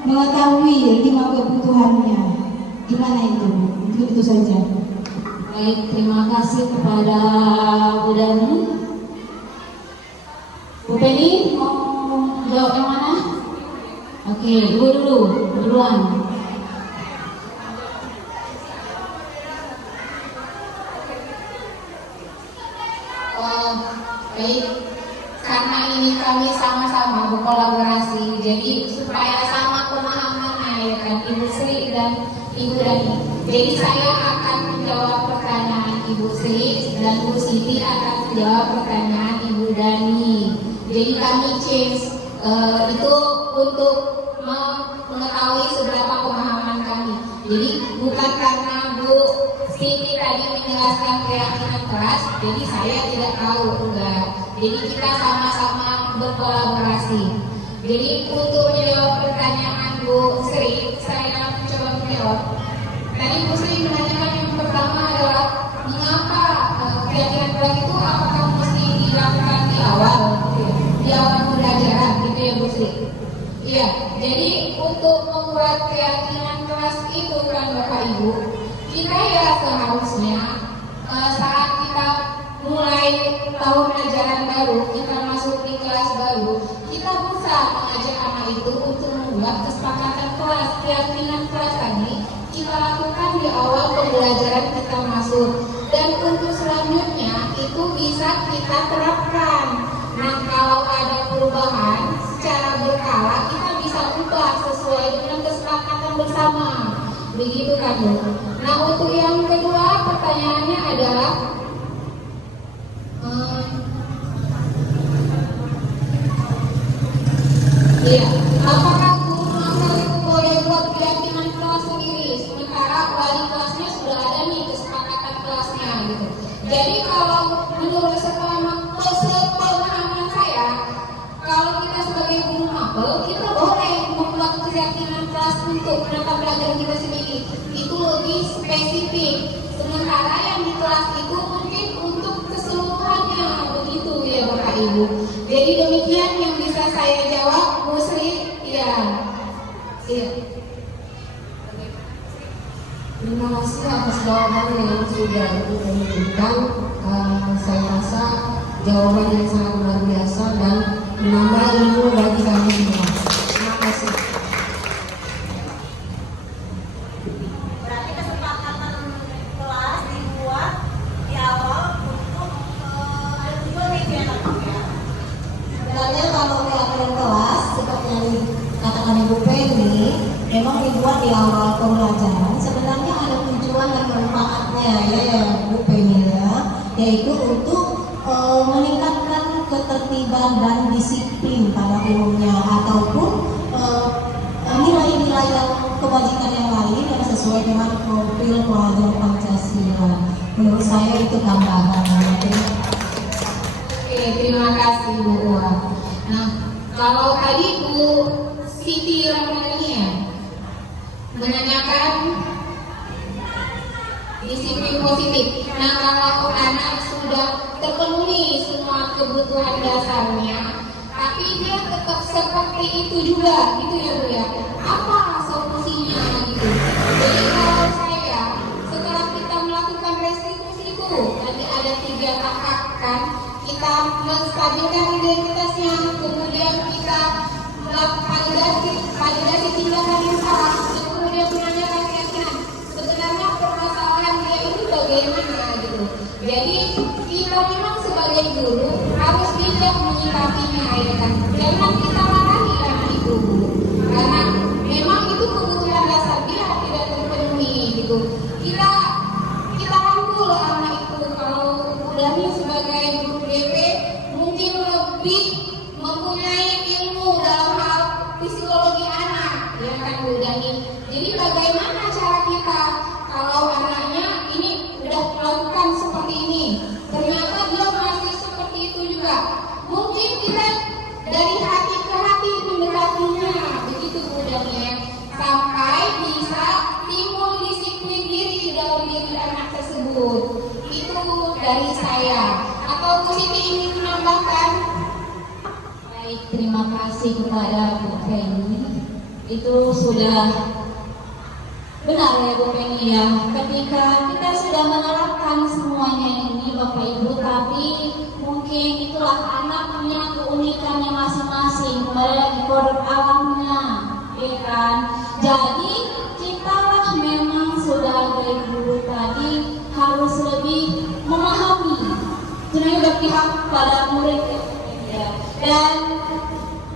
mengetahui 5 kebutuhannya. Gimana itu? Itu saja. Baik, terima kasih kepada Bu Dani. Bu Penny mau jawab yang mana? Oke, Ibu duluan. Baik, karena ini kami sama-sama berkolaborasi, jadi supaya sama pemahamannya ya kan Ibu Sri dan Ibu Dani. Jadi saya akan menjawab pertanyaan Ibu Sri dan Bu Siti akan menjawab pertanyaan Ibu Dani. Jadi kami change itu untuk mengetahui seberapa pemahaman kami. Jadi bukan karena Bu Siti tadi menjelaskan keyakinan kelas, jadi saya tidak tahu, enggak. Jadi kita sama-sama berkolaborasi. Jadi untuk menjawab pertanyaan Bu Sri, saya mencoba menjawab. Tadi Bu Sri menanyakan yang pertama adalah mengapa keyakinan kelas itu apakah mesti dilakukan di awal pembelajaran, gitu ya Bu Sri? Iya. Jadi untuk membuat keyakinan kelas itu kan Bapak Ibu, kita ya seharusnya saat kita mulai tahun ajaran baru, kita masuk di kelas baru, kita bisa mengajak anak itu untuk membuat kesepakatan kelas. Keyakinan kelas tadi kita lakukan di awal pembelajaran kita masuk, dan untuk selanjutnya itu bisa kita terapkan. Nah, kalau ada perubahan secara berkala, kita bisa ubah sesuai dengan kesepakatan bersama. Begitu kan Bu? Nah, untuk yang kedua pertanyaannya adalah apakah guru mapel itu boleh buat keyakinan kelas sendiri, sementara wali kelasnya sudah ada nih kesepakatan kelasnya gitu. Jadi kalau menurut sepemahaman saya, kalau kita sebagai guru mapel, kita boleh membuat keyakinan kelas untuk menata pelajaran kita sendiri. Itu lebih spesifik. Sementara yang di kelas itu mungkin untuk keseluruhannya, begitu ya Bapak Ibu. Jadi demikian yang bisa saya jawab, Bu Sri. Iya. Terima kasih atas jawaban yang sudah Ibu berikan. Saya rasa jawaban yang sangat luar biasa dan menambah ilmu bagi kami semua. Terima kasih. Berarti kesepakatan kelas dibuat di awal untuk ada tujuan itu ya Pak ya? Sebenarnya kalau keyakinan kelas seperti yang dikatakan Ibu Penny, memang dibuat di awal pembelajaran. Sebenarnya ada tujuan dan manfaatnya ya Bu Penny ya, yaitu untuk meningkatkan ketertiban dan disiplin pada umumnya, ataupun nilai-nilai yang kebajikan yang lain yang sesuai dengan profil pelajar Pancasila. Menurut saya itu tambahan. Oke, terima kasih Bu Ua. Nah, kalau tadi Bu Siti Ramadhani menanyakan disiplin positif. Nah, kalau anak sudah terpenuhi semua kebutuhan dasarnya, tapi dia tetap seperti itu juga, gitu ya Bu ya. Apa solusinya gitu? Jadi kalau saya, setelah kita melakukan restitusi itu, tadi ada 3 tahap kan, kita menstabilkan identitasnya, kemudian kita melakukan validasi tindakan yang salah, dan kemudian menanyakan keyakinan. Sebenarnya permasalahan dia itu bagaimana gitu. Jadi kita memang sebagai guru harus bijak menyikapinya ya kan. Jangan kita marahi anak itu, karena memang itu kebutuhan dasar dia tidak terpenuhi gitu. Kita rangkul anak itu. Kalau Udani sebagai guru DP mungkin lebih mempunyai ilmu dalam hal psikologi anak ya kan Bu Udani. Jadi bagaimana cara kita kalau anaknya ini udah melakukan seperti ini, ternyata dia masih seperti itu juga. Mungkin kita dari hati ke hati mendekatinya, begitu Bu Udani ya, sampai bisa timbul disiplin diri dalam diri anak tersebut. Itu dari saya. Atau Bu Siti ingin menambahkan? Baik, terima kasih kepada Bu Penny. Itu sudah benar ya Bu Penny ya. Ketika kita sudah menerapkan semuanya ini Bapak Ibu, tapi mungkin itulah anak punya keunikannya masing-masing, kembali lagi kodrat alamnya, ya kan? Jadi kita lah memang sudah dari guru tadi harus lebih memahami, sebenarnya berpihak pada murid ya. Dan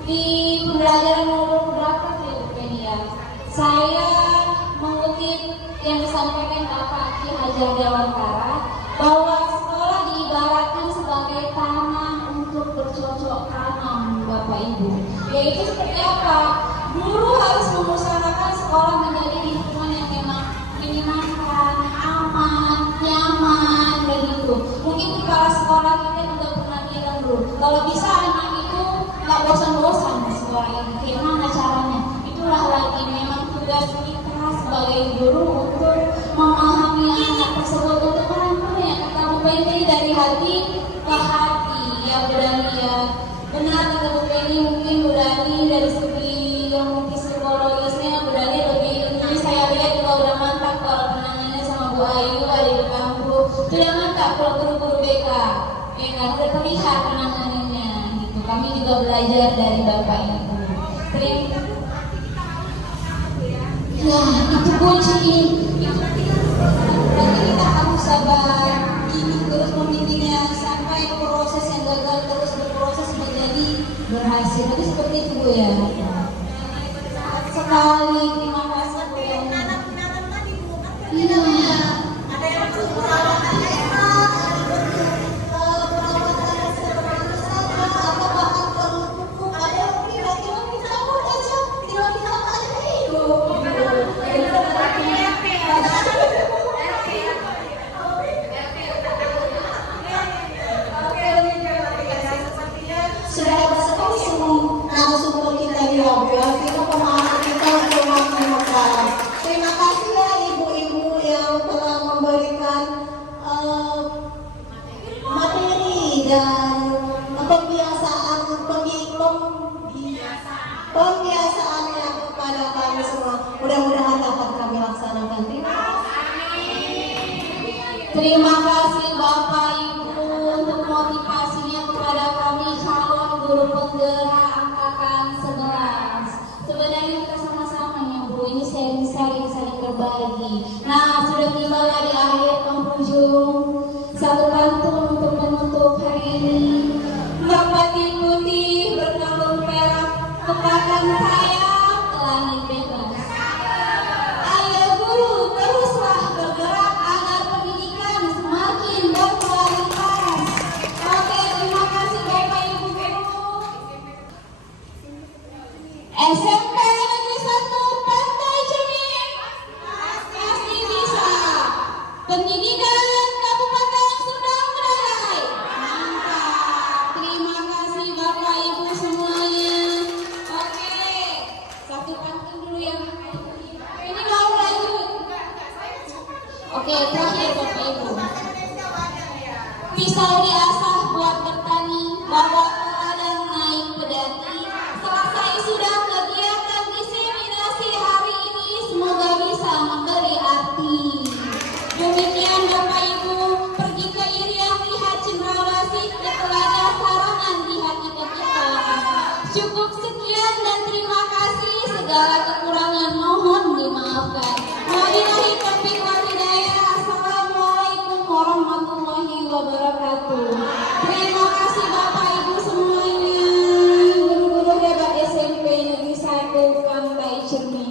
di pembelajaran nomor berapa ya Bu Penny ya, saya mengutip yang disampaikan Bapak Ki Hajar Dewantara bahwa sekolah diibaratkan sebagai tanah untuk bercocok tanam Bapak Ibu. Yaitu seperti apa? Guru harus mengusahakan sekolah menjadi lingkungan yang memang menyenangkan, aman, nyaman, begitu. Mungkin kepala sekolah kita juga pernah bilang dulu, kalau bisa anak itu nggak bosan-bosan di sekolah ini. Gimana caranya? Itulah lagi memang tugas kita sebagai guru untuk memahami anak tersebut, untuk merangkul yang kata Bu Penny dari hati ke hati ya Bu Dani ya. Benar kata Bu Penny, mungkin Bu Dani dari segi yang mungkin psikologisnya Bu Dani lebih ini, saya lihat juga udah mantap kalau penanganannya sama Bu Ayu ada di kampus, sudah mantap kalau guru-guru BK ya kan, udah terlihat penanganannya gitu. Kami juga belajar dari Bapak Ibu. Terima kasih. Ya, itu kunci. Berarti kita harus sabar, ini terus memimpinnya sampai proses yang gagal terus berproses menjadi berhasil. Jadi seperti itu Bu ya. Sekali, terima kasih Bu ya. Iya. Ada yang berkurang, ada yang terima kasih ya ibu-ibu yang telah memberikan materi dan pembiasaannya kepada kami semua. Mudah-mudahan dapat kami laksanakan. Terima kasih Bapak Ibu untuk motivasinya kepada kami calon guru penggerak angkatan 11. Sebenarnya kita sama-sama ya Bu, ini sharing-sharing, saling berbagi. Nah, sudah tiba di akhir penghujung. Satu pantun untuk menutup hari ini. Merpati putih berkalung perak, kepakan sayap langit bebas. Ayo guru, teruslah bergerak agar pendidikan semakin berkualitas. Oke, terima kasih Bapak Ibu guru. SMP Negeri 1 Pantai Cermin pasti bisa. Pendidikan Kabupaten Sumedang Berai. Mantap. Terima kasih Bapak Ibu semuanya. Oke, satu pantun dulu ya. Ini mau lanjut. Oke, terakhir Pisau diasah buat bertani, bawa ladang naik pedati. Selesai sudah kegiatan diseminasi hari ini, semoga bisa memberi arti. Demikian Bapak Ibu, pergi ke Irian lihat cendrawasih, ke telaga sarangan di hati kita. Cukup sekian dan terima kasih, segala kekurangan mohon dimaafkan. Wabillahi taufiq wal hidayah. Assalamualaikum warahmatullahi wabarakatuh. Terima kasih Bapak Ibu semuanya, guru-guru hebat SMP Negeri 1 Pantai Cermin.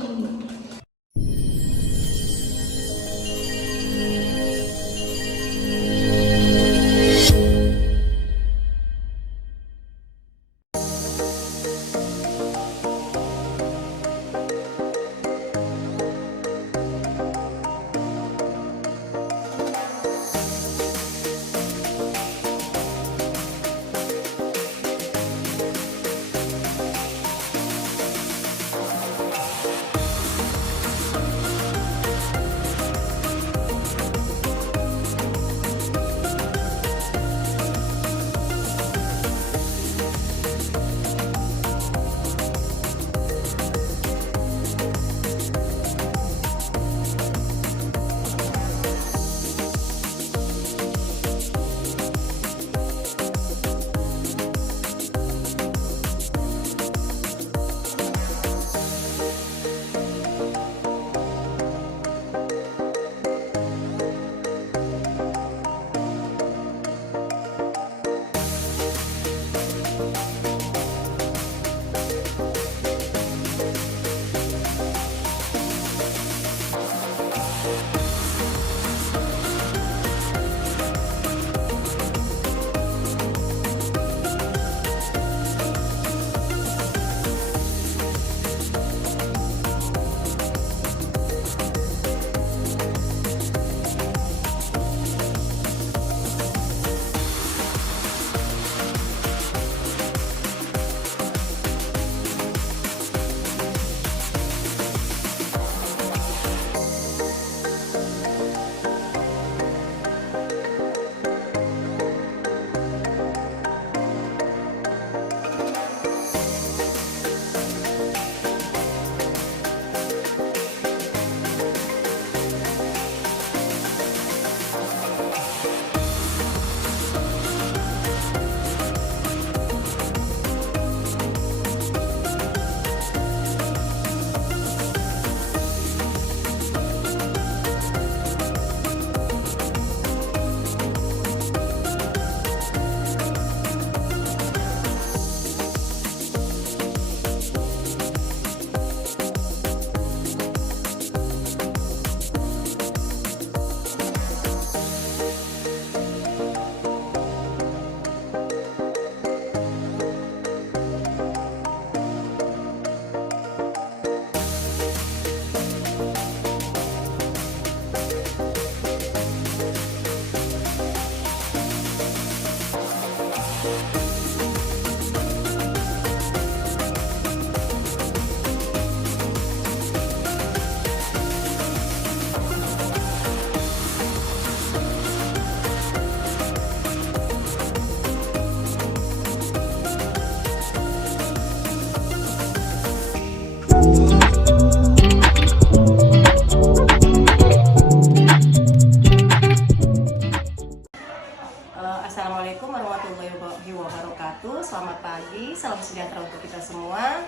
Assalamualaikum warahmatullahi wabarakatuh. Selamat pagi, salam sejahtera untuk kita semua.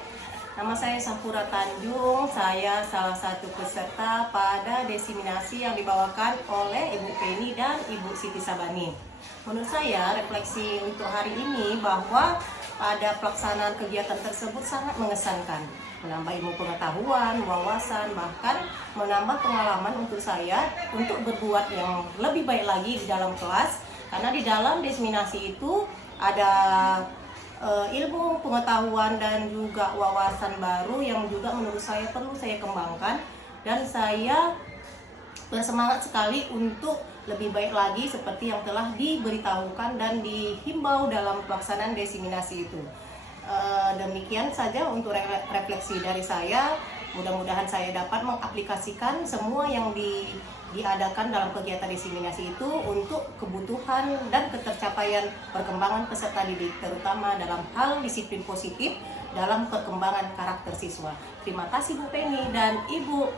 Nama saya Safura Tanjung. Saya salah satu peserta pada diseminasi yang dibawakan oleh Ibu Penny dan Ibu Siti Sabani. Menurut saya, refleksi untuk hari ini bahwa pada pelaksanaan kegiatan tersebut sangat mengesankan, menambah ilmu pengetahuan, wawasan, bahkan menambah pengalaman untuk saya untuk berbuat yang lebih baik lagi di dalam kelas. Karena di dalam diseminasi itu ada ilmu pengetahuan dan juga wawasan baru yang juga menurut saya perlu saya kembangkan, dan saya bersemangat sekali untuk lebih baik lagi seperti yang telah diberitahukan dan dihimbau dalam pelaksanaan diseminasi itu. Demikian saja untuk refleksi dari saya. Mudah-mudahan saya dapat mengaplikasikan semua yang diadakan dalam kegiatan diseminasi itu untuk kebutuhan dan ketercapaian perkembangan peserta didik, terutama dalam hal disiplin positif dalam perkembangan karakter siswa. Terima kasih Bu Penny dan Ibu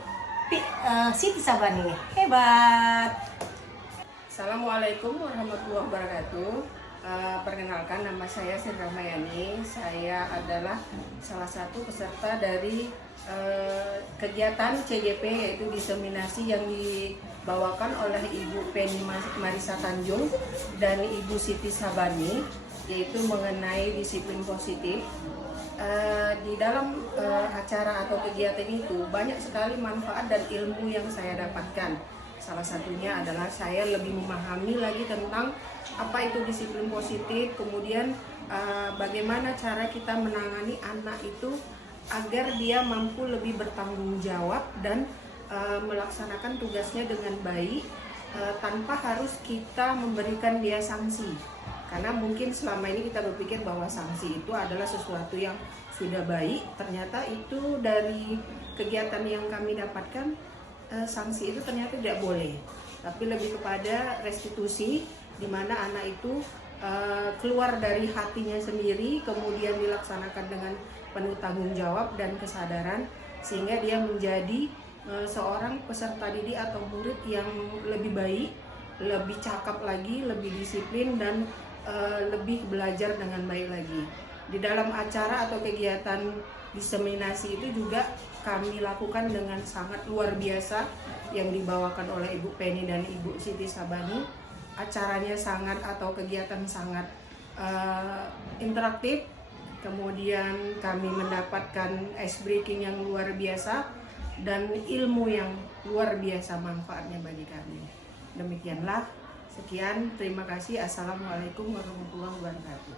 Siti Sabani. Hebat! Assalamualaikum warahmatullahi wabarakatuh. Perkenalkan, nama saya Sri Ramayani. Saya adalah salah satu peserta dari kegiatan CGP, yaitu diseminasi yang dibawakan oleh Ibu Penny Marisa Tanjung dan Ibu Siti Sabani, yaitu mengenai disiplin positif. Di dalam acara atau kegiatan itu banyak sekali manfaat dan ilmu yang saya dapatkan. Salah satunya adalah saya lebih memahami lagi tentang apa itu disiplin positif, kemudian bagaimana cara kita menangani anak itu agar dia mampu lebih bertanggung jawab dan melaksanakan tugasnya dengan baik tanpa harus kita memberikan dia sanksi. Karena mungkin selama ini kita berpikir bahwa sanksi itu adalah sesuatu yang sudah baik, ternyata itu dari kegiatan yang kami dapatkan, sanksi itu ternyata tidak boleh, tapi lebih kepada restitusi, di mana anak itu keluar dari hatinya sendiri, kemudian dilaksanakan dengan penuh tanggung jawab dan kesadaran, sehingga dia menjadi seorang peserta didik atau murid yang lebih baik, lebih cakap lagi, lebih disiplin, dan lebih belajar dengan baik lagi. Di dalam acara atau kegiatan diseminasi itu juga kami lakukan dengan sangat luar biasa yang dibawakan oleh Ibu Penny dan Ibu Siti Sabani. Acaranya sangat atau kegiatan sangat interaktif, kemudian kami mendapatkan ice breaking yang luar biasa dan ilmu yang luar biasa manfaatnya bagi kami. Demikianlah, sekian, terima kasih. Assalamualaikum warahmatullahi wabarakatuh.